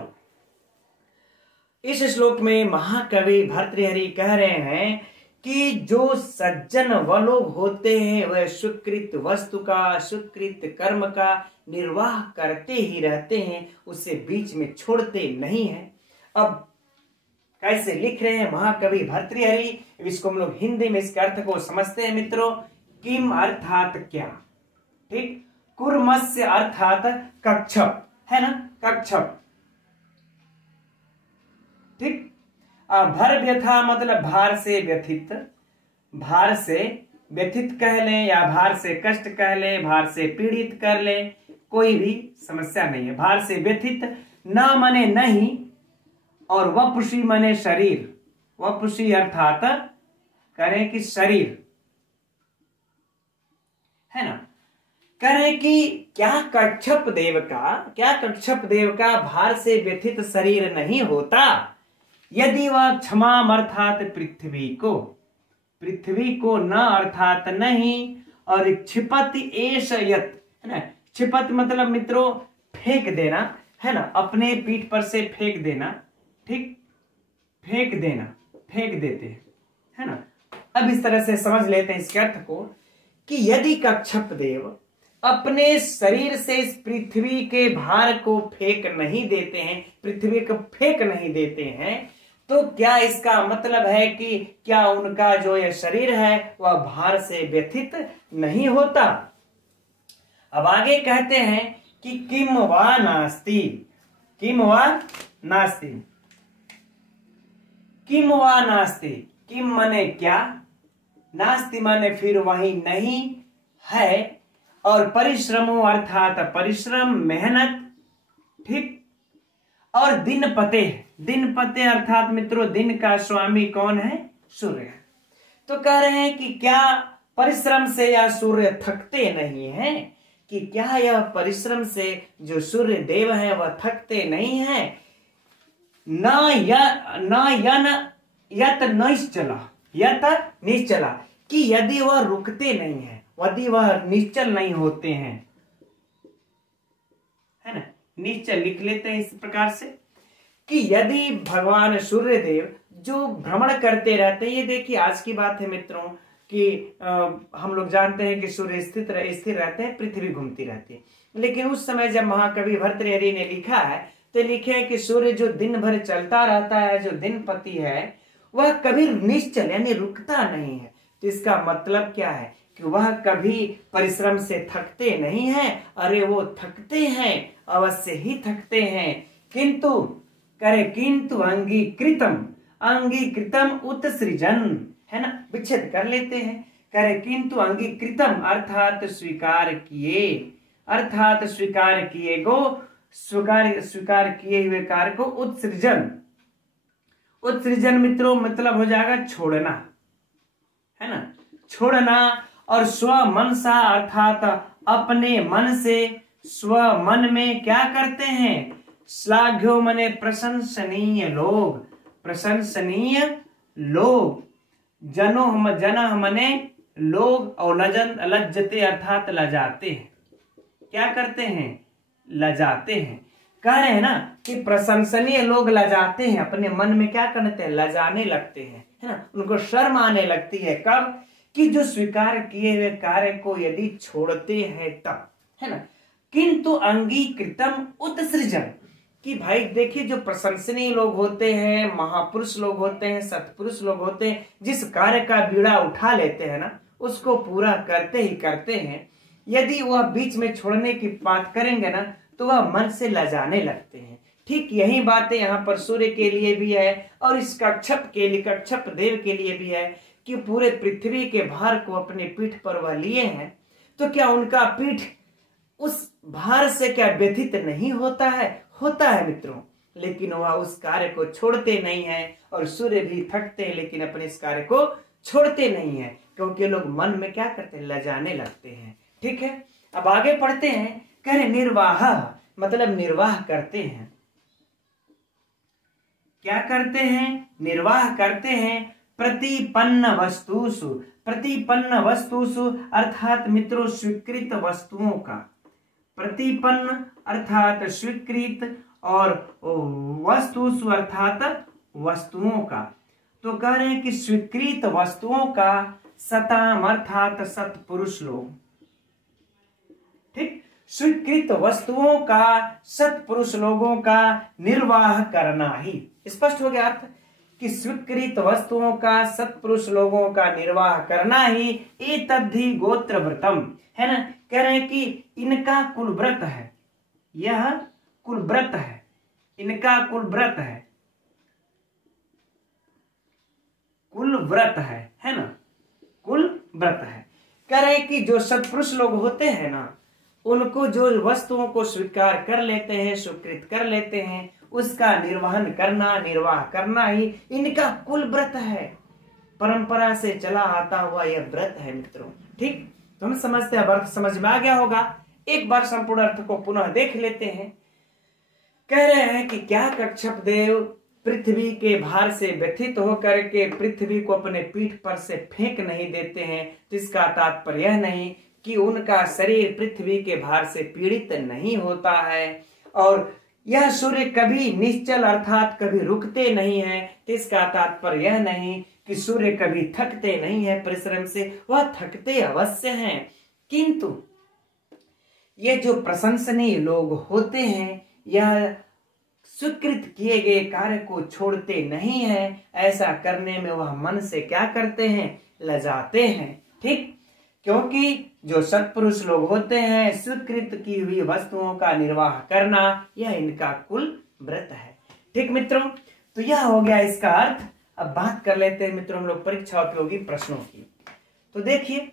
इस श्लोक में महाकवि भर्तृहरि कह रहे हैं कि जो सज्जन व लोग होते हैं वह सुकृत वस्तु का, सुकृत कर्म का निर्वाह करते ही रहते हैं, उसे बीच में छोड़ते नहीं हैं। अब कैसे लिख रहे हैं महाकवि भर्तृहरि, इसको हम लोग हिंदी में इसके अर्थ को समझते हैं मित्रों। किम अर्थात क्या, ठीक, कुर्मस्य अर्थात कक्षप, है ना, कक्षप, ठीक। भर व्यथा मतलब भार से व्यथित, भार से व्यथित कह लें या भार से कष्ट कह लें, भार से पीड़ित कर लें, कोई भी समस्या नहीं है। भार से व्यथित, न मने नहीं, और वपुषी मने शरीर, वपुषी अर्थात करें कि शरीर, है ना। कह रहे कि क्या कच्छप देव का भार से व्यथित शरीर नहीं होता यदि वह क्षमा अर्थात पृथ्वी को न अर्थात नहीं, और क्षिपत एष यत, है ना, क्षिपत मतलब मित्रों फेंक देना, है ना, अपने पीठ पर से फेंक देना, ठीक, फेंक देते हैं, है ना। अब इस तरह से समझ लेते हैं इसके अर्थ को कि यदि कच्छप देव अपने शरीर से इस पृथ्वी के भार को फेंक नहीं देते हैं, पृथ्वी को फेंक नहीं देते हैं, तो क्या इसका मतलब है कि क्या उनका जो यह शरीर है वह भार से व्यथित नहीं होता। अब आगे कहते हैं कि किम वा नास्ति, किम वा नास्ति, किम वा नास्ति, किम माने क्या, नास्ति माने फिर वही नहीं है, और परिश्रमो अर्थात परिश्रम मेहनत, ठीक, और दिन पते अर्थात मित्रों दिन का स्वामी कौन है, सूर्य। तो कह रहे हैं कि क्या परिश्रम से यह सूर्य थकते नहीं हैं, कि क्या यह परिश्रम से जो सूर्य देव है वह थकते नहीं है। यत निश्चला, कि यदि वह रुकते नहीं है, यदि वह निश्चल नहीं होते हैं, है ना, निश्चल लिख लेते हैं इस प्रकार से कि यदि भगवान सूर्य देव जो भ्रमण करते रहते हैं, ये देखिए आज की बात है मित्रों कि हम लोग जानते हैं कि सूर्य स्थिर रहते हैं, पृथ्वी घूमती रहती है, लेकिन उस समय जब महाकवि भर्तृहरि ने लिखा है तो लिखे हैं कि सूर्य जो दिन भर चलता रहता है, जो दिनपति है, वह कभी निश्चल यानी रुकता नहीं है। तो इसका मतलब क्या है कि वह कभी परिश्रम से थकते नहीं हैं, अरे वो थकते हैं, अवश्य ही थकते हैं, किंतु अंगीकृतम उत्सृजन, है ना, विच्छेद कर लेते हैं, करे किंतु अंगीकृतम अर्थात स्वीकार किए हुए कार्य को उत्सृजन मित्रों मतलब हो जाएगा छोड़ना, है ना, छोड़ना, और स्व मनसा अर्थात अपने मन से, स्व मन में क्या करते हैं, श्लाघ्यो मने प्रशंसनीय लोग, जनः मने लोग, और लज्जते अर्थात लजाते हैं, क्या करते हैं, लजाते हैं। कह रहे हैं ना कि प्रशंसनीय लोग लजाते हैं, अपने मन में क्या करते हैं, लजाने लगते हैं, है ना, उनको शर्म आने लगती है। कब, कि जो स्वीकार किए हुए कार्य को यदि छोड़ते हैं तब, है ना। किंतु अंगीकृतम उत्सृजन, कि भाई देखिए जो प्रशंसनीय लोग होते हैं, महापुरुष लोग होते हैं, सत्पुरुष लोग होते हैं, जिस कार्य का बीड़ा उठा लेते हैं ना उसको पूरा करते ही करते हैं, यदि वह बीच में छोड़ने की बात करेंगे ना तो वह मन से लजाने लगते हैं। ठीक यही बातें यहाँ पर सूर्य के लिए भी है और इस कच्छप देव के लिए भी है कि पूरे पृथ्वी के भार को अपने पीठ पर वह लिए हैं, तो क्या उनका पीठ उस भार से क्या व्यथित नहीं होता है? होता है मित्रों, लेकिन वह उस कार्य को छोड़ते नहीं है। और सूर्य भी थकते हैं लेकिन अपने इस कार्य को छोड़ते नहीं है, क्योंकि लोग मन में क्या करते हैं, लजाने लगते हैं। ठीक है, अब आगे पढ़ते हैं। कह रहे निर्वाह मतलब निर्वाह करते हैं। क्या करते हैं? निर्वाह करते हैं। प्रतिपन्न वस्तुषु अर्थात मित्रों स्वीकृत वस्तुओं का, प्रतिपन्न अर्थात स्वीकृत और वस्तुषु अर्थात वस्तुओं का। तो कह रहे हैं कि स्वीकृत वस्तुओं का सताम अर्थात सत्पुरुष लोग। ठीक, स्वीकृत वस्तुओं का सत्पुरुष लोगों का निर्वाह करना ही। स्पष्ट हो गया अर्थ कि स्वीकृत वस्तुओं का सत्पुरुष लोगों का निर्वाह करना ही एतद्धि गोत्र व्रतम, है ना। कह रहे हैं कि इनका कुल व्रत है, यह कुल व्रत है, इनका कुल व्रत है, कुल व्रत है ना, कुल व्रत है। कह रहे हैं कि जो सत्पुरुष लोग होते हैं ना, उनको जो वस्तुओं को स्वीकार कर लेते हैं, स्वीकृत कर लेते हैं, उसका निर्वाह करना ही इनका कुल व्रत है। परंपरा से चला आता हुआ यह व्रत है मित्रों। ठीक, तो हम समझते हैं अब अर्थ समझ में आ गया होगा। एक बार संपूर्ण अर्थ को पुनः देख लेते हैं। कह रहे हैं कि क्या कच्छप देव पृथ्वी के भार से व्यथित होकर के पृथ्वी को अपने पीठ पर से फेंक नहीं देते हैं, तो इसका तात्पर्य यह नहीं कि उनका शरीर पृथ्वी के भार से पीड़ित नहीं होता है, और यह सूर्य कभी निश्चल अर्थात कभी रुकते नहीं है, तो इसका तात्पर्य यह नहीं कि सूर्य कभी थकते नहीं है परिश्रम से, वह थकते अवश्य हैं, किंतु ये जो प्रशंसनीय लोग होते हैं यह स्वीकृत किए गए कार्य को छोड़ते नहीं है। ऐसा करने में वह मन से क्या करते हैं, लजाते हैं। ठीक, क्योंकि जो सत्पुरुष लोग होते हैं स्वीकृत की हुई वस्तुओं का निर्वाह करना यह इनका कुल व्रत है। ठीक मित्रों, तो यह हो गया इसका अर्थ। अब बात कर लेते हैं मित्रों हम लोग परीक्षा उपयोगी प्रश्नों की। तो देखिए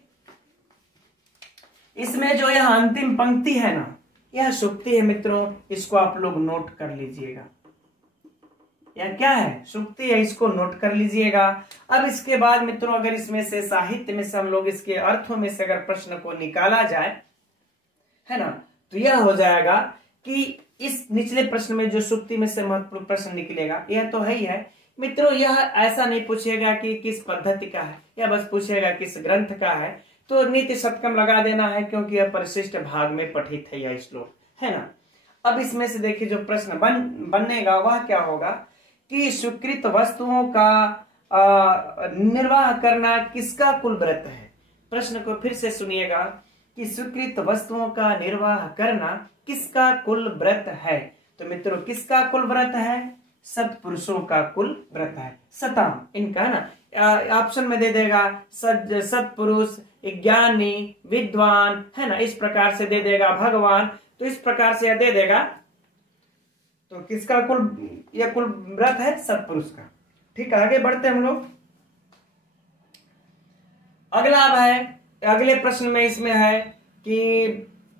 इसमें जो यह अंतिम पंक्ति है ना, यह सुक्ति है मित्रों, इसको आप लोग नोट कर लीजिएगा। यह क्या है, सुक्ति है, इसको नोट कर लीजिएगा। अब इसके बाद मित्रों अगर इसमें से साहित्य में से हम लोग इसके अर्थों में से अगर प्रश्न को निकाला जाए, है ना, तो यह हो जाएगा कि इस निचले प्रश्न में जो सुक्ति में से महत्वपूर्ण प्रश्न निकलेगा यह तो है ही है मित्रों। यह ऐसा नहीं पूछेगा कि किस पद्धति का है, यह बस पूछेगा किस ग्रंथ का है, तो नीति शतकम लगा देना है क्योंकि यह परिशिष्ट भाग में पठित है यह श्लोक, है ना। अब इसमें से देखिए जो प्रश्न बनेगा वह क्या होगा कि स्वीकृत वस्तुओं का निर्वाह करना किसका कुल व्रत है। प्रश्न को फिर से सुनिएगा कि स्वीकृत वस्तुओं का निर्वाह करना किसका कुल व्रत है। तो मित्रों किसका कुल व्रत है, सत्पुरुषों का कुल व्रत है। सताम इनका है ना, ऑप्शन में दे देगा सत्पुरुष, ज्ञानी, विद्वान, है ना, इस प्रकार से दे देगा भगवान, तो इस प्रकार से दे देगा। तो किसका कुल, यह कुल व्रत है सत्पुरुष का। ठीक, आगे बढ़ते हम लोग। अगला है, अगले प्रश्न में इसमें है कि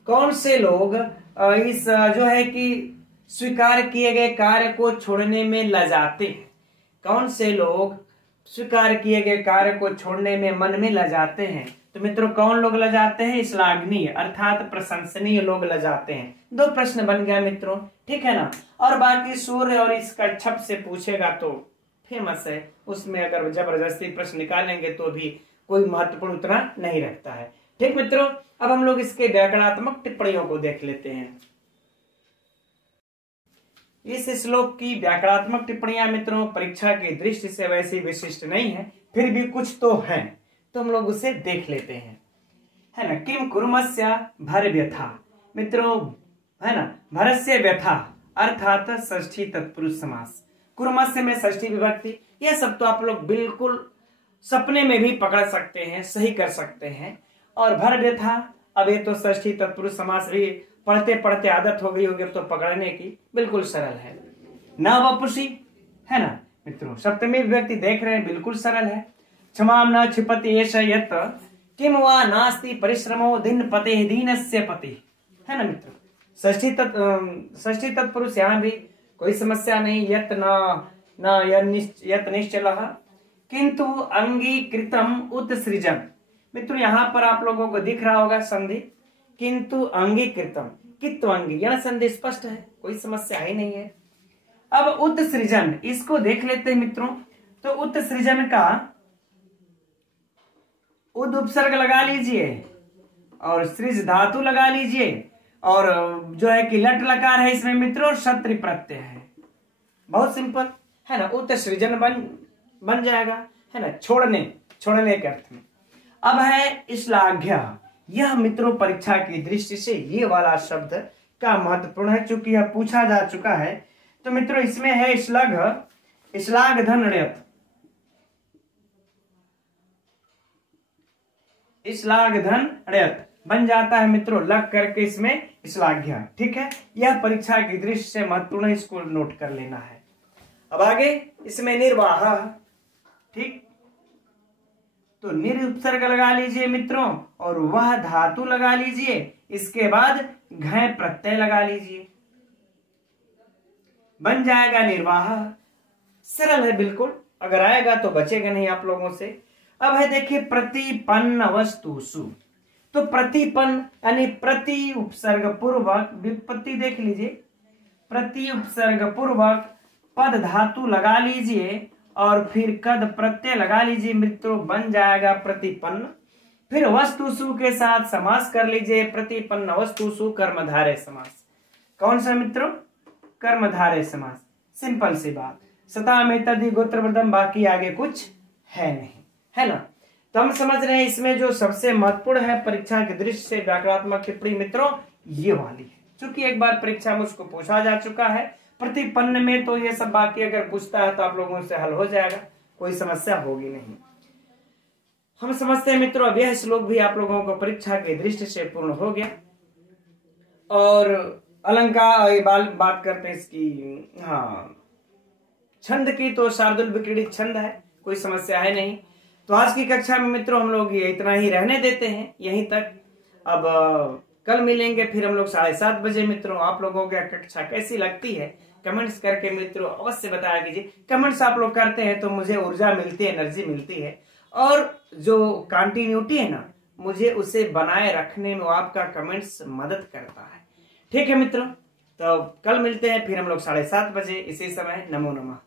कौन से लोग इस जो है कि स्वीकार किए गए कार्य को छोड़ने में लजाते हैं। कौन से लोग स्वीकार किए गए कार्य को छोड़ने में मन में लजाते हैं। तो मित्रों कौन लोग लजाते हैं, श्लाघनीय अर्थात प्रशंसनीय लोग लजाते हैं। दो प्रश्न बन गया मित्रों, ठीक है ना। और बाकी सूर्य और इसका छप से पूछेगा तो फेमस है, उसमें अगर जबरदस्ती प्रश्न निकालेंगे तो भी कोई महत्वपूर्ण उतना नहीं रखता है। ठीक मित्रों, अब हम लोग इसके व्याकरणात्मक टिप्पणियों को देख लेते हैं। इस श्लोक की व्याकरणात्मक टिप्पणियां मित्रों परीक्षा की दृष्टि से वैसी विशिष्ट नहीं है, फिर भी कुछ तो है, तो हम लोग उसे देख लेते हैं, है ना। किम कुर्मस्य भर व्यथा, मित्रों है ना, भरस्य व्यथा अर्थात षष्ठी तत्पुरुष समास। कुर्मस्य में षष्ठी विभक्ति, यह सब तो आप लोग बिल्कुल सपने में भी पकड़ सकते हैं, सही कर सकते हैं। और भर व्यथा, अब ये तो षष्ठी तत्पुरुष समास भी पढ़ते पढ़ते आदत हो गई होगी अब तो पकड़ने की, बिल्कुल सरल है। न वपुषी, है ना मित्रों, सप्तमी विभक्ति देख रहे हैं, बिल्कुल सरल है। क्षमाम न क्षिपति एष यत् किम वा नास्ति परिश्रमो दिन पते दीनस्य पति, है ना मित्रों। षष्ठी तत्पुरुष यहाँ भी कोई समस्या नहीं। यत् न यत् निश्चलः किंतु अंगीकृतम उत्सृजन, मित्रों यहाँ पर आप लोगों को दिख रहा होगा संधि किंतु अंगीकृतम, कित्व अंगी, यह संधि स्पष्ट है, कोई समस्या ही नहीं है। अब उत्सृजन इसको देख लेते हैं मित्रों। तो उत्सृजन का उद उपसर्ग लगा लीजिए और सृज धातु लगा लीजिए, और जो है कि लट लकार है इसमें मित्रों क्षत्रि प्रत्यय है। बहुत सिंपल है ना, उत्सृजन बन जाएगा, है ना, छोड़ने के अर्थ में। अब है श्लाघ्य, यह मित्रों परीक्षा की दृष्टि से ये वाला शब्द का महत्वपूर्ण है, चूंकि यह पूछा जा चुका है। तो मित्रों इसमें है श्लाघ धन ण्यत, श्लाघ धन ण्यत बन जाता है मित्रों, लग करके इसमें श्लाघ्य। ठीक है, यह परीक्षा की दृष्टि से महत्वपूर्ण है, इसको नोट कर लेना है। अब आगे इसमें निर्वाह, ठीक, तो निर उपसर्ग लगा लीजिए मित्रों और वह धातु लगा लीजिए, इसके बाद घय प्रत्यय लगा लीजिए, बन जाएगा निर्वाह। सरल है बिल्कुल, अगर आएगा तो बचेगा नहीं आप लोगों से। अब है देखिए प्रतिपन्न वस्तुषु, तो प्रतिपन्न यानी प्रति उपसर्ग पूर्वक व्युत्पत्ति देख लीजिए, प्रति उपसर्ग पूर्वक पद धातु लगा लीजिए और फिर कद प्रत्यय लगा लीजिए मित्रों, बन जाएगा प्रतिपन्न। फिर वस्तु सु के साथ समास कर लीजिए, प्रतिपन्न वस्तु सु कर्मधारय समास। कौन सा मित्रों? कर्मधारय समास। सिंपल सी बात। सता में तदि गोत्रवर्धम, बाकी आगे कुछ है नहीं, है ना। तो हम समझ रहे हैं इसमें जो सबसे महत्वपूर्ण है परीक्षा की दृष्टि से व्याकरणात्मक टिप्पणी मित्रों ये वाली है, क्योंकि एक बार परीक्षा में उसको पूछा जा चुका है। प्रतिपन्न में तो ये सब बाकी अगर पूछता है तो आप लोगों से हल हो जाएगा, कोई समस्या होगी नहीं। हम समझते हैं मित्रों अब यह श्लोक भी आप लोगों को परीक्षा की दृष्टि से पूर्ण हो गया। और अलंकार बात करते हैं इसकी, हाँ छंद की, तो शार्दुल विक्रीडित छंद है, कोई समस्या है नहीं। तो आज की कक्षा में मित्रों हम लोग ये इतना ही रहने देते हैं, यहीं तक। अब कल मिलेंगे फिर हम लोग 7:30 बजे। मित्रों आप लोगों की कक्षा कैसी लगती है कमेंट्स करके मित्रों अवश्य बताया कीजिए। कमेंट्स आप लोग करते हैं तो मुझे ऊर्जा मिलती है, एनर्जी मिलती है, और जो कंटिन्यूटी है ना मुझे उसे बनाए रखने में आपका कमेंट्स मदद करता है। ठीक है मित्रों, तो कल मिलते हैं फिर हम लोग 7:30 बजे इसी समय। नमो नमः।